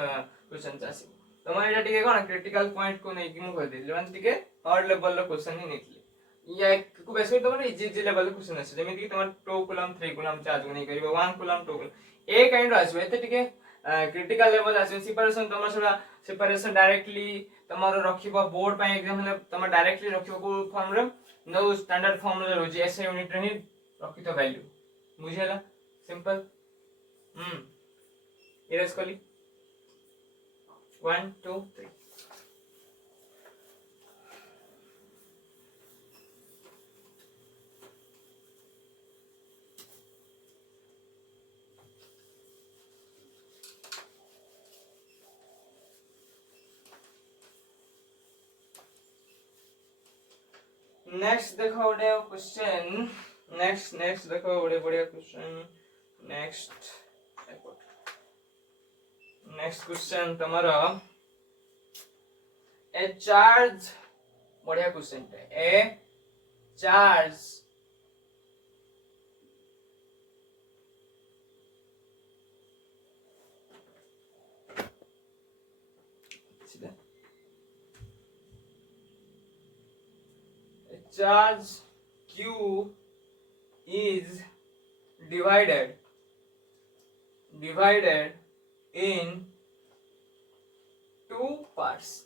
क्वेश्चन आसी तम एटा टिके कोन क्रिटिकल पॉइंट को नै कि मु कर दिली वन टिके हार्ड लेवल रो क्वेश्चन ही निकली या को बेस के तम इजी लेवल क्वेश्चन आसी जेमे कि तम 2 कूलम 3 कूलम चार्ज को नै करबो 1 कूलम 2 कूलम ए काइंड आसी एते टिके क्रिटिकल लेवल आसी सेपरेशन तम सडा सेपरेशन डायरेक्टली तमरो रखिबो बोर्ड पे एग्जाम ले तम डायरेक्टली रखिबो को फॉर्म रे नो स्टैंडर्ड फॉर्मूला रोजी एसआई यूनिट रे ही रखि तो वैल्यू बुझेला सिंपल इरेज कली 1 2 3 नेक्स्ट देखो बड़े क्वेश्चन नेक्स्ट देखो बड़े बढ़िया क्वेश्चन नेक्स्ट क्वेश्चन तुम्हारा ए चार्ज बढ़िया क्वेश्चन है ए charge charge q is divided in two parts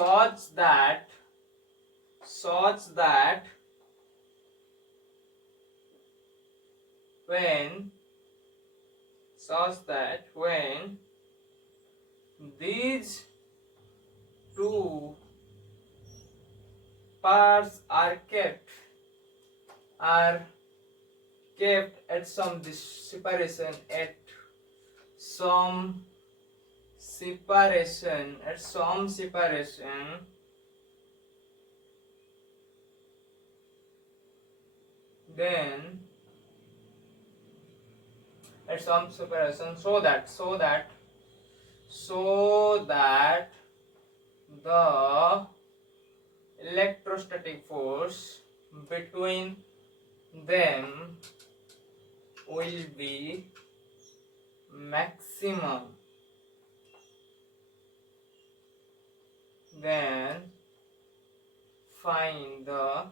such that when these two parts are kept at some separation then at some separation so that the electrostatic force between them will be maximum then find the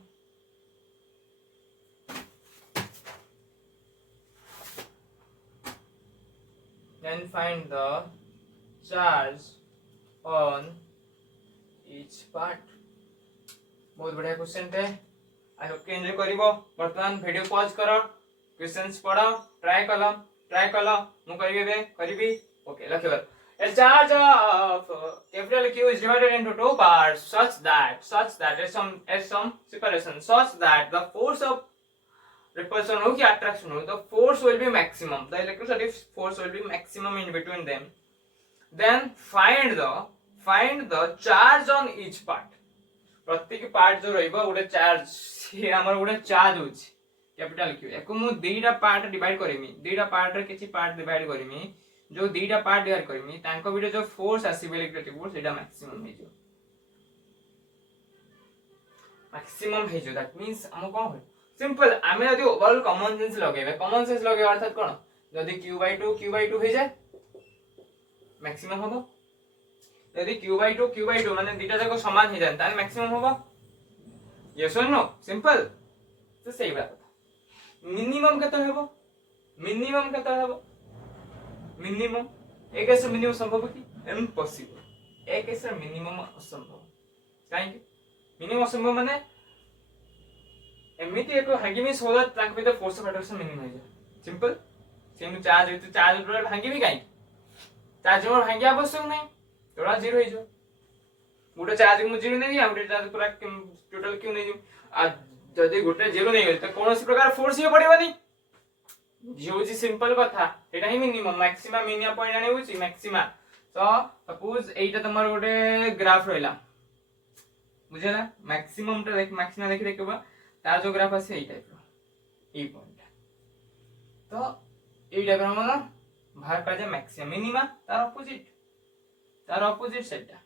charge on each part. बहुत बढ़िया question थे। I hope कि enjoy करिवो। वर्तमान video pause करो, questions पढ़ो, try कलो मु करिबी। Okay लखियो। A charge of capital Q is divided into two parts such that at some separation such that the force of repulsion or attraction the force will be maximum, the electrostatic force will be maximum in between them. Then find the charge on each part. प्रत्येक part जो रहइबो उडे charge से हमर उडे charge होछि capital Q एको मु दुईटा part divide करिमी, दुईटा part रे किछि पार्ट डिवाइड करिमी, जो दुईटा पार्ट डिवाइड करिमी तांको भितर जो फोर्स आसी इलेक्ट्रिक फोर्स एटा मैक्सिमम हे जो दैट मींस हम कोन होय सिंपल आमे जदी ओवरऑल कॉमन सेंस लगेबे अर्थात कोन जदी q/2 हे जाय मैक्सिमम होबो, यदि q/2 माने दुईटा जाको समान हे जाय ताने मैक्सिमम होबो। यस और नो सिंपल तो सही बात। मिनिमम केते हेबो, मिनिमम एक ऐसे मिनिमम संभव कि इम्पॉसिबल, एक ऐसे मिनिमम असंभव। काहे कि मिनिमम असंभव माने एमिति एको हांगिमी सोला ताक पे तो फोर्स ऑफ अट्रैक्शन मिनिमम है सिंपल। सेम चार्ज रो भांगी काहे चार्ज रो भांगी आवश्यक नहीं, तोरा जीरो हे जो गोटे चार्ज को जीरो नहीं आ गोटे चार्ज पूरा टोटल क्यों नहीं आ जदी गोटे जीरो नहीं होय त कोनोसी प्रकार फोर्स ही पड़िबनी होची सिंपल कथा। एटा ही मिनिमम मैक्सिमा मिनिमम पॉइंट आने होची मैक्सिमा। तो सपोज एटा तमर गोटे ग्राफ रहला बुझला, मैक्सिमम टा देख मैक्सिमा देखबा तार जो ग्राफ আছে এই টাইপৰ এই পয়েন্ট তো এই টাইপৰ আমরা ভাগ পাই যায় मैक्सिमम मिनिमा তার অপোজিট সেটা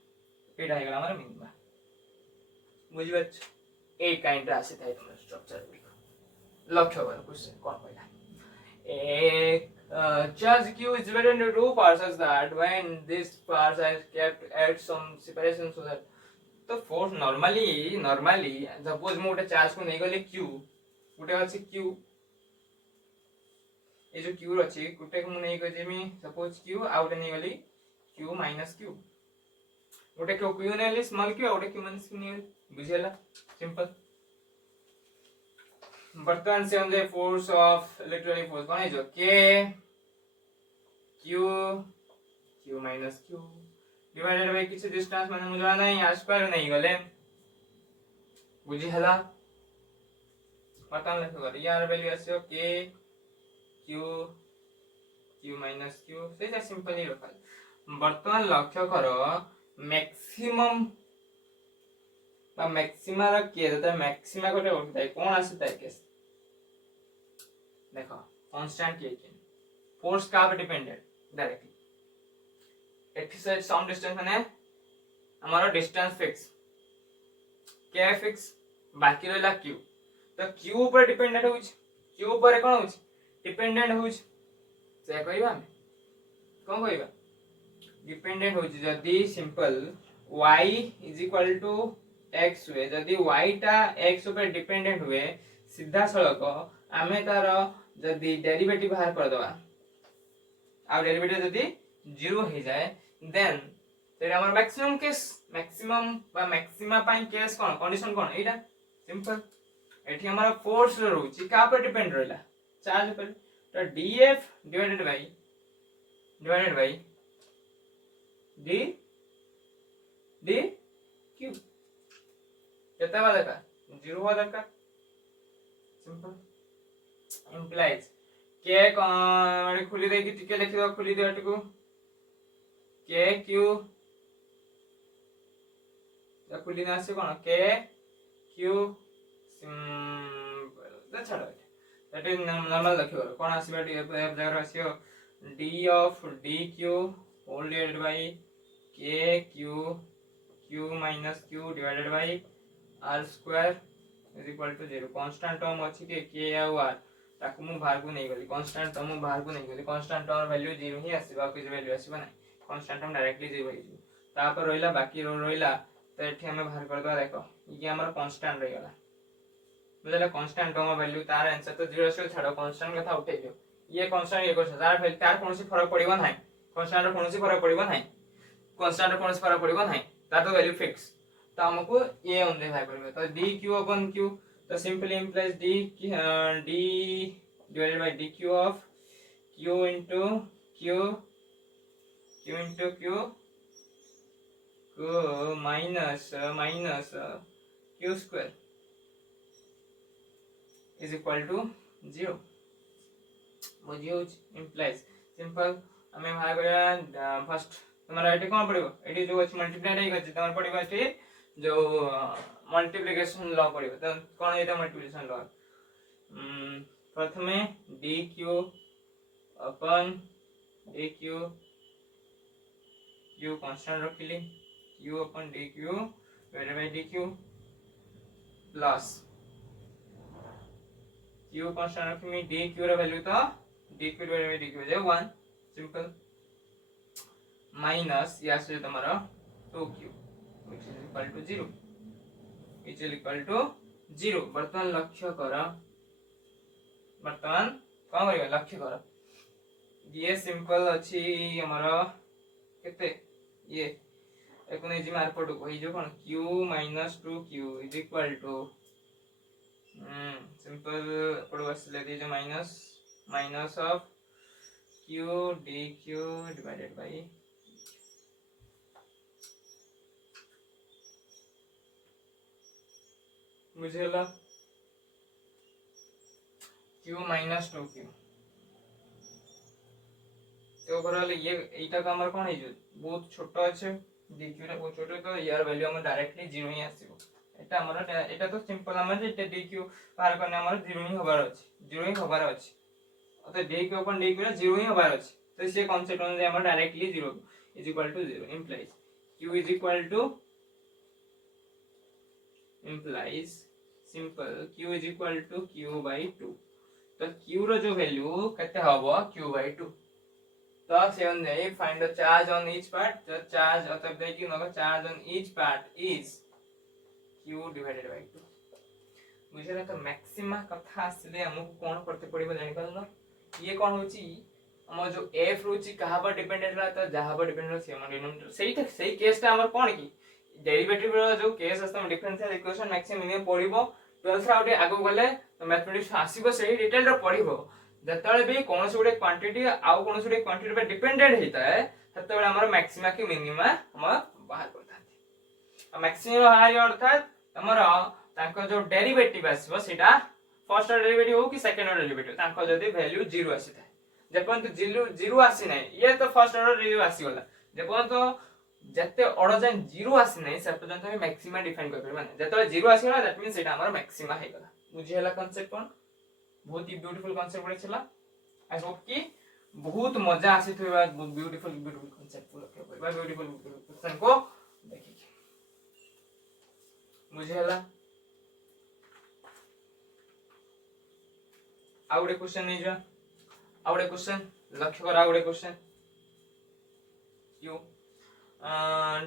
এটা হয়ে গেল আমার মিনিমা। বুঝি পাচ্ছ এই কাইন্ডটা আছে তাই তোমরা স্ট্রাকচার লিখো। লক্ষ্য করো কোশ্চেন কোন কইলা charge Q is divided into two parts such that when these parts are kept at some separation so that तो फोर्स नॉर्मली सपोज मु उटे चार्ज को नै गले Q उटे अछि Q ए जो Q अछि उटे को मु नै गजे मी सपोज Q आ उटे नै गली Q - Q उटे को Q नै ले स्मॉल Q उटे Q - Q नै बुझियला सिंपल। वर्तमान से हम जे फोर्स ऑफ इलेक्ट्रॉनिक फोर्स कोन है जो K Q Q divided bye किछ डिस्टेंस माने मुझे नहीं r स्क्वायर नहीं गले बुझी हला। वर्तमान लिखो यार वैल्यू आसे K Q से सिंपल ही रखा। वर्तमान लक्ष्य करो मैक्सिमम बा मैक्सिमा रा के देता मैक्सिमा कोटे होता है कोन आसे ताई केस देखो कांस्टेंट के फोर्स का पे डिपेंडेंट डायरेक्टली एठी से सम डिस्टेंस माने हमारा डिस्टेंस फिक्स K फिक्स बाकी रहला Q तो Q ऊपर डिपेंडेंट होछ Q ऊपर कोन होछ डिपेंडेंट होछ से कहबा हम कोन कहबा डिपेंडेंट होछ जदी सिंपल y = x हुए जदी y टा x ऊपर डिपेंडेंट हुए सीधा सड़क आमे तार जदी डेरिवेटिव बाहर कर दवा आ डेरिवेटिव जदी 0 हो जाए देन तेरे हमर मैक्सिमम केस मैक्सिमम बा मैक्सिमा पाई केस कोन कंडीशन कोन एटा सिंपल एठी हमर फोर्स रहउची का पर डिपेंड रहला चार्ज पर तो df divided by d q केता बा देखा 0 हो दरकार सिंपल इंप्लाइज के माने खुली दे कि टिके लिखि दो खुली दे अटकू K Q या खुली ना से कोन K Q द छाड़ दैट इज नॉर्मल लिखियो कोन आसीबा डी एफ जगर आसीयो d of dq whole divided by K Q - Q divided by r square is equal to 0। Constant term अछि के K आ r ताकू मु बाहर को नहीं गली कांस्टेंट टर्म मु बाहर को नहीं गली कांस्टेंट टर्म वैल्यू 0 ही आसीबा कि वैल्यू आसीबा नहीं कांस्टेंट टर्म डायरेक्टली 0 हो ता पर रोइला बाकी रोइला तो एठी हमें बाहर कर दो देखो ये हमर कांस्टेंट रही गला बुझला कांस्टेंट रो वैल्यू तार आंसर तो 0 से छाड़ो कांस्टेंट कथा उठे दियो ये कांस्टेंट ये क्वेश्चन तार कोनोसी फरक पड़िबो नाही कांस्टेंट रो कोनोसी फरक पड़िबो नाही कांस्टेंट रो कोनोसी फरक पड़िबो नाही तार तो वैल्यू फिक्स तो हमको ये ओनली भाग करबे तो dq upon q तो simply implies d divided by dq of q into q minus q square is equal to 0 बुझियो इंप्लाइज सिंपल हमें भाग करिया फर्स्ट तुम्हारा एटी कोन पड़िबो एटी जो अछि मल्टीप्लाई नहीं अछि तमर पड़िबो एटी जो मल्टीप्लिकेशन लॉ पड़िबो तो कोन एटा मल्टीप्लिकेशन लॉ प्रथमे dq अपन dq q कांस्टेंट रखिली q अपन dq divided by dq plus q constant रखिमी dq रा वैल्यू तो dq डिवाइडेड बाय dq जे 1 सिंपल माइनस या से तुम्हारा 2q which is equal to 0 which is equal to 0 वर्तमान लक्ष्य करा वर्तमान कौन करियो लक्ष्य करा ये सिंपल अछि हमारा केते ये एकने जी मार पडु होई जो कोन q - 2q is equal to simple पडु असले दे जो minus of q dq divided by मुझे ला q - 2q तो करले ये एटा का हमर कोन हे जो बहुत छोटा আছে dq रा बहुत छोटा तो यार वैल्यू हम डायरेक्टली 0 ही आसीबो एटा हमर एटा तो सिंपल हमर जे dq पार करने हमर 0 ही होबार अछि 0 ही होबार अछि तो dq अपन dq रा 0 ही होबार अछि तो से कांसेप्ट अनुसार हमर directly 0 is equal to 0 implies q is equal to implies simple q is equal to q by 2 तो q रो जो वैल्यू केते हबो q by 2 तो से ने find the charge on each part the charge अतः दे कि no charge on each part is q divided by 2 बुझला तो मैक्सिमा कथा आसीले हमको कोन करते पड़िबो जानि पालो ये कोन होची हम जो f रोची कहा पर डिपेंडेंट रहा तो जहां पर डिपेंडेंट से हम डिनोमिनेटर सही केसटा हमर कोन की डेरिवेटिव रो जो केस असम डिफरेंशियल इक्वेशन मैक्सिमम मिनिमम पढिबो 12 रा उठे आगो गले तो मैथमेटिक्स आसीबो सही डिटेल रो पढिबो जतले भी कोनोस उडे क्वांटिटी आउ कोनोस उडे क्वांटिटी पे डिपेंडेंट हेता है ततबे हमर मैक्सिमा की मिनिमा हम बाहर करथाती आ मैक्सिमम बाहर अर्थात हमर ताको जो डेरिवेटिव आसीबो सेटा फर्स्ट ऑर्डर डेरिवेटिव हो कि सेकंड ऑर्डर डेरिवेटिव ताको जदी वैल्यू 0 आसीता जेपन तो 0 आसी नै ये तो फर्स्ट ऑर्डर डेरिवेटिव आसी गला जेपन तो जते ऑर्डर जन 0 आसी नै से पर्यंत हम मैक्सिमा डिफाइन कर माने जते 0 आसी गला दैट मींस सेटा हमर मैक्सिमा हे गला बुझी हला कांसेप्ट कोन बहुत ही ब्यूटीफुल कांसेप्ट पड़े छला आई होप कि बहुत मजा आसी थोबा ब्यूटीफुल कांसेप्ट को लगे बा ब्यूटीफुल क्वेश्चन को देखि बुझी हला आउडे क्वेश्चन नै जा आउडे क्वेश्चन लक्ष्य कर आउडे क्वेश्चन यू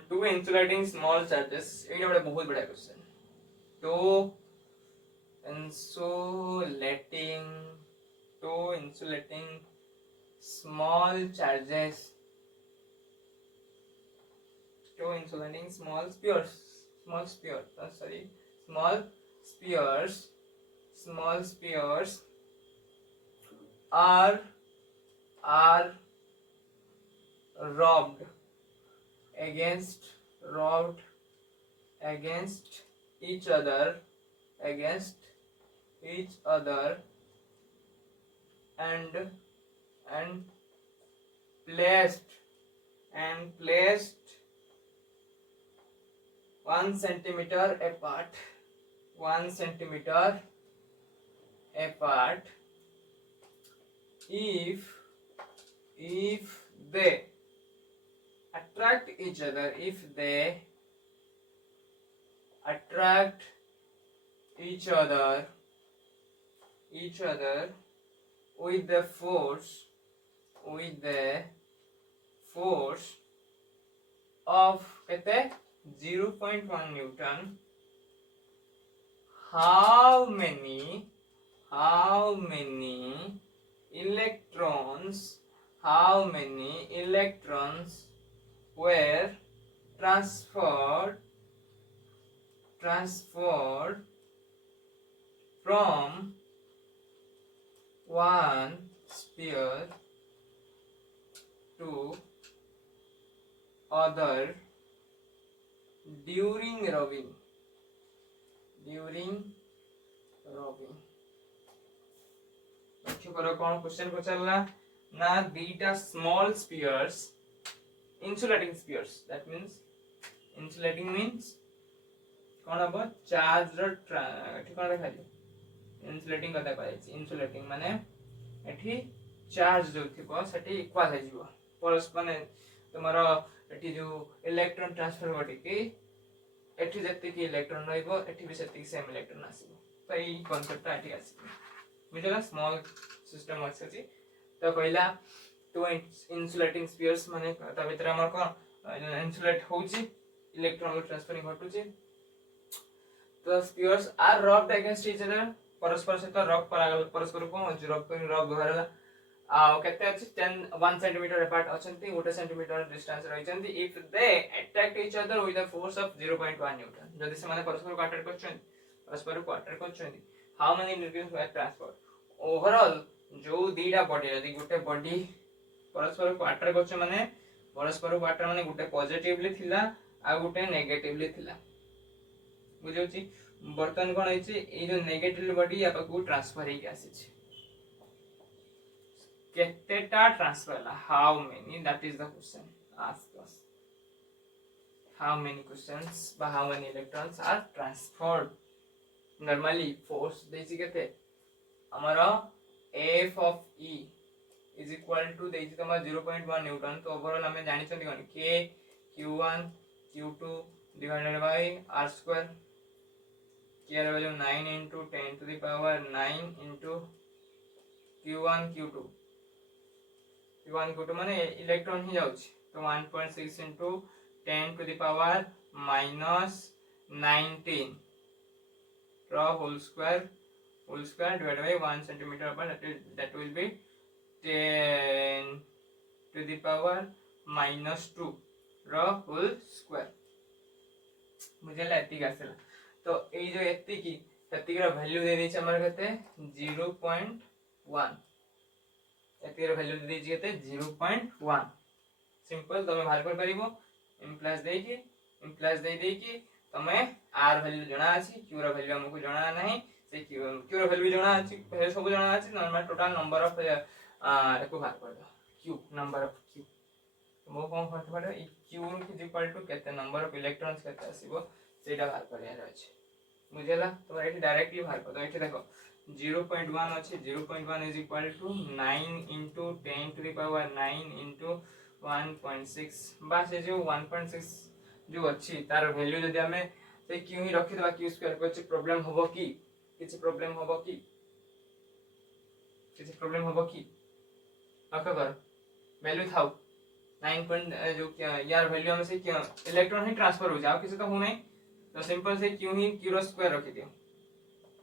टू इंसुलेटिंग स्मॉल चार्जेस एटा बड़ा बहुत बड़ा क्वेश्चन तो insulating small charges to insulating small spheres are rubbed against each other and placed 1 centimeter apart if they attract each other with the force of kete 0.1 Newton, how many electrons were transferred from one sphere to other during rubbing. लक्ष्य करो कौन question को चलना ना दीटा small spheres insulating spheres, that means insulating means कौन अब charge रो एठी कौन देखा जे insulating कथा कहै insulating माने एठी चार्ज जो थिबो सेठी इक्वल हो जिवो परस्पर माने तुम्हारा एठी जो इलेक्ट्रॉन ट्रांसफर बटी की एठी जत्ते की इलेक्ट्रॉन रहइबो एठी भी सेति सेम इलेक्ट्रॉन आसीबो तो ई कांसेप्ट एठी आसीबो बुझला स्मॉल सिस्टम अछि तो पहिला तो insulating spheres माने ता भीतर हमर कोन इंसुलेट होउची इलेक्ट्रॉन ट्रांसफरिंग घटुची तो spheres are rubbed against each other परस्पर से तो रब परस्पर को रब घरला आ केते अछि 1 सेंटीमीटर अपार्ट अछंती 1 सेंटीमीटर डिस्टेंस रहिचंती if they attack each other with the force of 0.1 newton जदि से माने परस्पर को अटैक करछन how many newton were transfer overall जो दीटा बॉडी यदि गुटे बॉडी परस्पर को अटैक करछ माने परस्पर को अटैक माने गुटे पॉजिटिवली थिला आ गुटे नेगेटिवली थिला बुझौची बर्तन कोन होइची ए जो नेगेटिव बॉडी या को ट्रांसफर हे आसी छी केतेटा transfer how many that is the question ask us how many questions by how many electrons are transferred normally force देछि केते हमारा f of e is equal to देछि तमा 0.1 न्यूटन तो ओवरऑल हमें जानि छथि कोन k q1 q2 divided by r square k ର value 9 into 10 to the power 9 into q1 q2 माने इलेक्ट्रॉन ही जाउछ तो 1.6 into 10 to the power minus 19 raw whole square divided by 1 centimeter apart that will be 10 to the power minus 2 raw whole square मुझे एति आसला तो ए जो एति की सेति का वैल्यू दे दैछ हमर कते 0.1 एति रो वैल्यू दे दैछ कते 0.1 सिंपल तमे बाहर कर परिबो इम्प्लास दे की तमे r वैल्यू जणा अछि q रो वैल्यू हमको जणा नाही से q रो वैल्यू जणा अछि पहले सब जणा अछि नॉर्मल टोटल नंबर ऑफ एको बाहर कर दो q नंबर ऑफ q मो कोन फट पड़े q इज इक्वल टू केते नंबर ऑफ इलेक्ट्रॉन्स केते आसीबो सेटा बाहर करिया अछि बुझेला तो एठी डायरेक्टली बाहर कर दो एठी देखो 0.1 अछि 0.1 is equal to 9 into 10 to the power 9 into 1.6 बस ये जो 1.6 जो अच्छी तार वैल्यू जदि हमें से क्यों ही रखि दबा q स्क्वायर को प्रॉब्लम होबो की किछ प्रॉब्लम होबो की अकबर वैल्यू थाउ 9 पॉइंट जो यार वैल्यू हमें से इलेक्ट्रॉन ही ट्रांसफर हो जाओ किसी का हो नहीं तो सिंपल से क्यों ही q स्क्वायर रखि दियो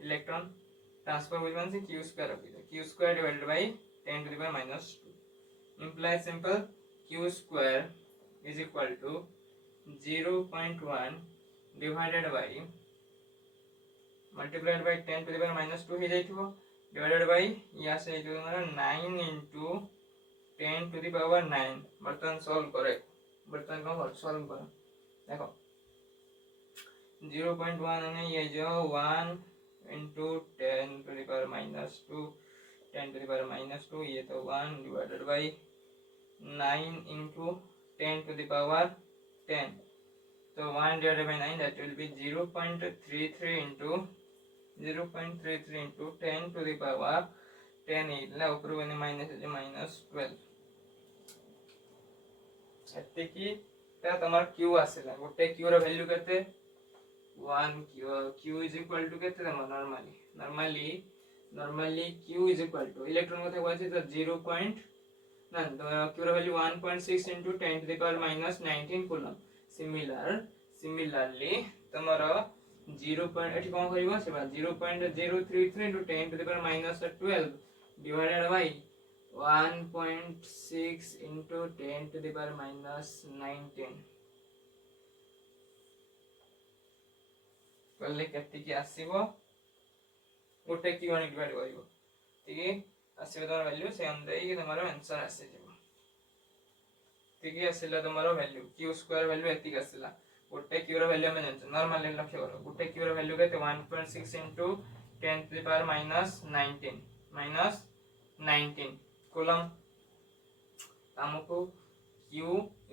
इलेक्ट्रॉन ट्रांसफर हो जाने से q स्क्वायर रखि दियो q square divided bye 10 to the power minus 2 implies simple q square is equal to 0.1 divided by multiplied by 10 to the power minus 2 हे जाइथिबो divided by या से जो हमारा 9 into 10 to the power 9 बर्तन solve करे बर्तन को सॉल्व करो देखो 0.1 ने ये जो 1 into 10 to the power minus 2 10 to the power minus 2 ये तो 1 divided by 9 into 10 to the power 10 so 1 divided by 9 that will be 0.33 into 10 to the power 10 इला ऊपर बने minus 12 एते की ता तमार q आसेला गोटे q रो वैल्यू करते 1 q is equal to केते तमार normally q is equal to electron को कहै छै तो 0. q रो वैल्यू 1.6 into 10 to the power minus 19 coulomb similarly तमर 0 पॉइंट एठी कोन करिवो सेबा 0.033 into 10 to the power minus 12 divided by 1.6 into 10 to the power minus 19 कले केति की आसीबो गोटे की वन डिवाइड करिवो ठीक आसीबो तमर वैल्यू से अंदर ही तमरो आंसर आसी जेबो ठीक आसीला तमरो वैल्यू q स्क्वायर वैल्यू एति आसीला गोटे क्यू रो वैल्यू हम जानछ नॉर्मल लक्ष्य करो गोटे क्यू रो वैल्यू केते 1.6 into 10 to the power minus 19 coulomb हमको q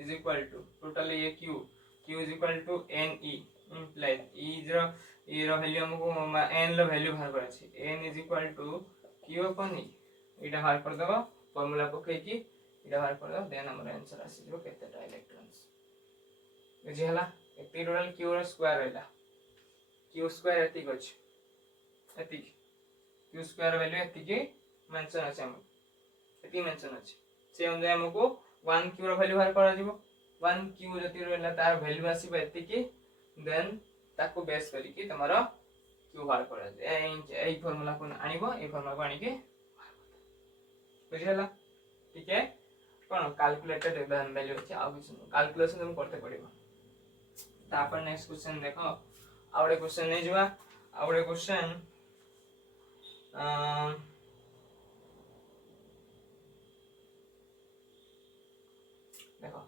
is equal to total ये q is equal to ne implies e रो वैल्यू हमको n रो वैल्यू बाहर करा छी n is equal to q upon e एटा बाहर कर दबो फार्मूला पके की एटा बाहर कर दबो देन हमर आंसर आसी जो केतेटा इलेक्ट्रॉन्स बुझिहला एति टोटल q रो स्क्वायर रहला q स्क्वायर एति गछ एति q स्क्वायर वैल्यू एति के मेंशन अछि हम एति मेंशन अछि से अनुसार हमको 1 q रो वैल्यू बाहर करा दिबो 1 q जति रहला तार वैल्यू आसीबो एति के देन ताको बेस करी कि तमारो q बाहर करा दे एई फार्मूला को आनिबो एई फार्मूला को आनी के बुझिहला ठीक है कोन कैलकुलेटेड वैल्यू अछि आ कैलकुलेशन हम करते पड़िबो तापर नेक्स्ट क्वेश्चन देखो आउडे क्वेश्चन नै जवा आउडे क्वेश्चन देखो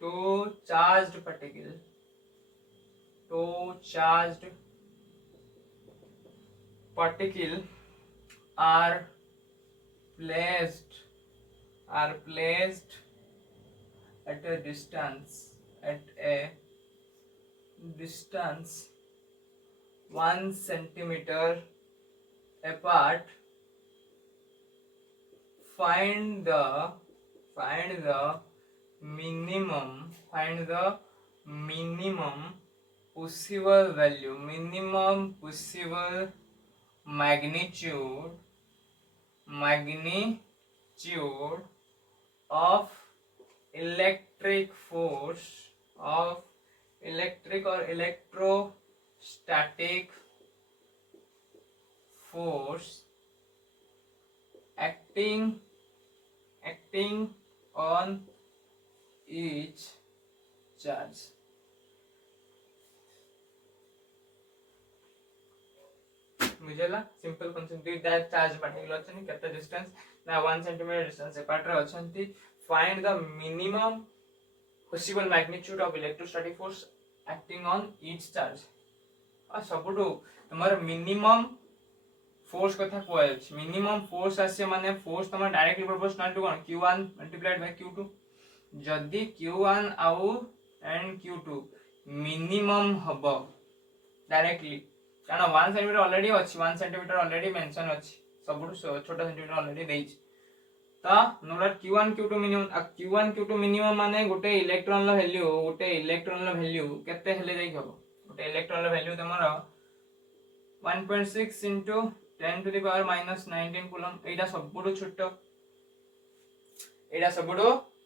two charged particle are placed at a distance 1 centimeter apart. Find the minimum possible value, minimum possible magnitude of electric force electric or electrostatic force acting on each charge. बुझला simple concept that charge particle अछि केते distance ना 1 centimetre distance apart रे अछंती find the minimum possible magnitude of electrostatic force acting on each charge आ सबटू तमर minimum force कथा कोइ अछि मिनिमम फोर्स आसे माने फोर्स तमर डायरेक्टली प्रोपोर्शनल टू कोन q1 मल्टीप्लाइड बाय q2 जदी q1 आउ एंड q2 मिनिमम हबो डायरेक्टली कारण 1 सेंटीमीटर ऑलरेडी अछि 1 सेंटीमीटर ऑलरेडी मेंशन अछि सबटू छोटा सेंटीमीटर ऑलरेडी देइछ ता note q1 q2 minimum q1 q2 minimum माने गोटे इलेक्ट्रॉन लो वैल्यू केते हेले जाई हबो गोटे इलेक्ट्रॉन लो वैल्यू तमरो 1.6 into 10 to the power minus 19 coulomb एटा सबटू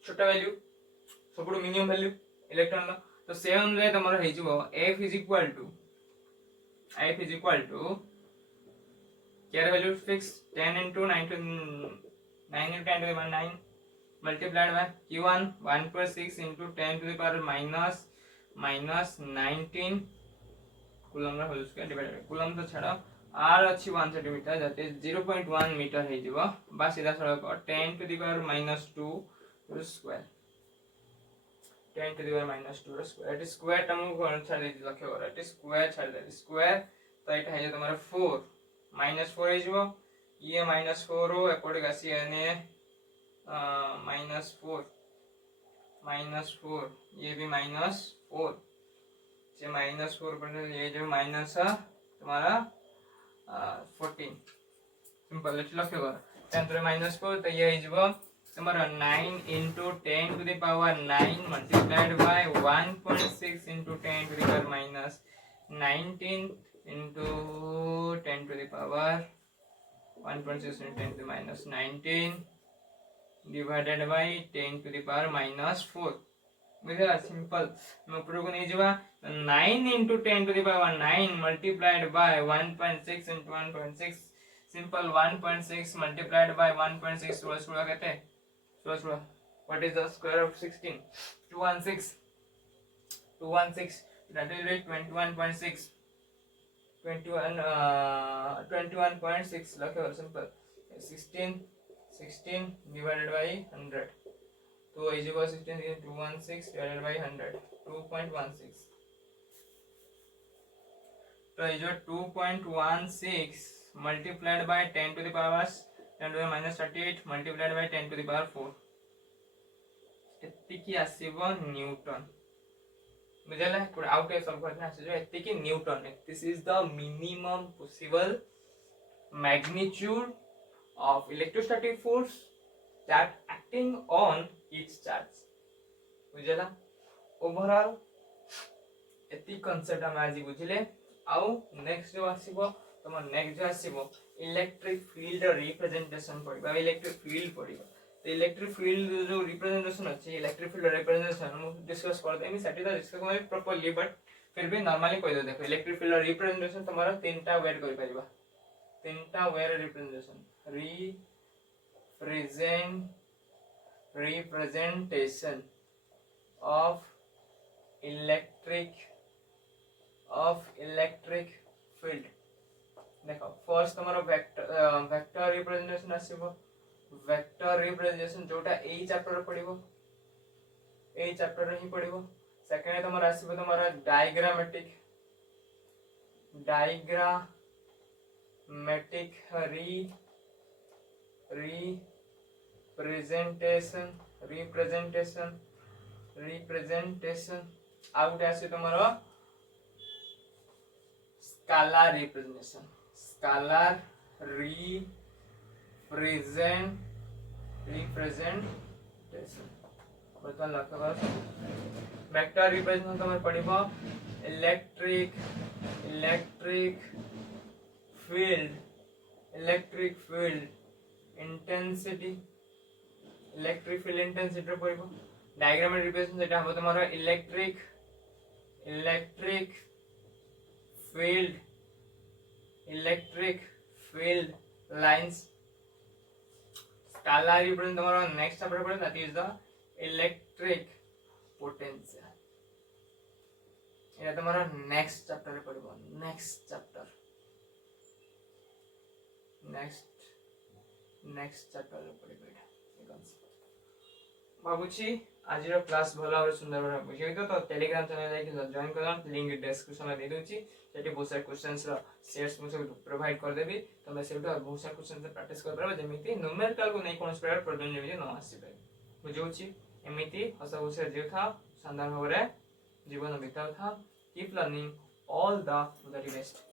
छोटा वैल्यू सबटू मिनिमम वैल्यू इलेक्ट्रॉन लो तो से अनुसार तमरो हे जिवो f is equal to care value fix 10 into 9 into 9 into 10 to the power 9 multiplied by q1 1.6 into 10 to the power minus 19 coulomb रा होल स्क्वायर डिवाइड कूलम तो छाड़ो r अछि 1 centimetre that is 0.1 metre हे जिवो बा सीधा सड़क 10 to the power minus 2 square 10 to the power minus 2 square it square term को छाड़ दे लक्ष्य करो इट स्क्वायर छाड़ दे स्क्वायर तो एटा है तुम्हारा 4 -4 हे जिवो ये -4 रो एपोड गासी एने -4 ये भी -4 से -4 पर ये जो माइनस तुम्हारा 14 सिंपल लक्ष्य करो 10 to -4 तो ये हिजबो तुम्हारा 9 into 10 to the power 9 multiplied by 1.6 into 10 to the power minus 19 into 10 to the power 1.6 into 10 to the minus 19 divided by 10 to the power minus 4 बुझला सिंपल मैं ऊपर को नहीं जवा 9 into 10 to the power 9 multiplied by 1.6 into 1.6 simple 1.6 multiplied by 1.6 16 कहते हैं 16 what is the square of 16 216 that will be 21.6 21.6 लखे simple 16 divided by 100 तो is equal 16 216 divided by 100 2.16 तो is equal 2.16 multiplied by 10 to the power 10 to the minus 38 multiplied by 10 to the power 4 एतिकी आसीबो newton बुझला code out type solve करना आसीबो एतिकी newton this is the minimum possible magnitude of electrostatic force that acting on each charge बुझला overall एति concept हम आज बुझले आउ नेक्स्ट जो आसीबो तम नेक्स्ट जो आसीबो इलेक्ट्रिक फील्ड रिप्रेजेंटेशन पड़िबा इलेक्ट्रिक फील्ड पड़िबा तो इलेक्ट्रिक फील्ड जो रिप्रेजेंटेशन अछि इलेक्ट्रिक फील्ड रिप्रेजेंटेशन हम डिस्कस कर देमी सेटी तो डिस्कस कर प्रॉपर्ली बट फिर भी नॉर्मली कह दो देखो इलेक्ट्रिक फील्ड रिप्रेजेंटेशन तुम्हारा तीनटा वेट कर परिबा तीनटा वेर representation representation of electric field देखो फर्स्ट तुम्हारा वेक्टर रिप्रेजेंटेशन आसीबो वेक्टर रिप्रेजेंटेशन जोटा एई चैप्टर पड़िबो एई चैप्टर रे ही पड़िबो सेकंड तुम्हारा आसीबो तुम्हारा डायग्रामेटिक representation आउट आसी तुम्हारा स्केलर रिप्रेजेंटेशन बर्तन लक्ष्य कर वेक्टर रिप्रेजेंटेशन तुम्हारे पढ़िबो इलेक्ट्रिक फील्ड इंटेंसिटी रे पढ़िबो डायग्राम रिप्रेजेंटेशन जेटा हम तुम्हारा electric field lines scalar representation तुम्हारा नेक्स्ट चैप्टर पढ़ो that is the electric potential ये तुम्हारा नेक्स्ट चैप्टर रे पढ़िबो नेक्स्ट चैप्टर रे पढ़िबो बाबूजी आज क्लास भला और सुंदर भाव बुझे तो टेलीग्राम चैनल जाके जॉइन कर लिंक डिस्क्रिप्शन में दे दूची सेठी बहुत सारे क्वेश्चंस रो शेयर्स मुझे प्रोवाइड कर देबी तो मैं सेठी बहुत सारे क्वेश्चन से प्रैक्टिस कर परबा जेमिति न्यूमेरिकल को नहीं कोन स्पेयर प्रॉब्लम जेमिति न आसी पाए बुझौची एमिति हसा हुसे जे था शानदार भाव रे जीवन बिताउ था keep learning all the very best.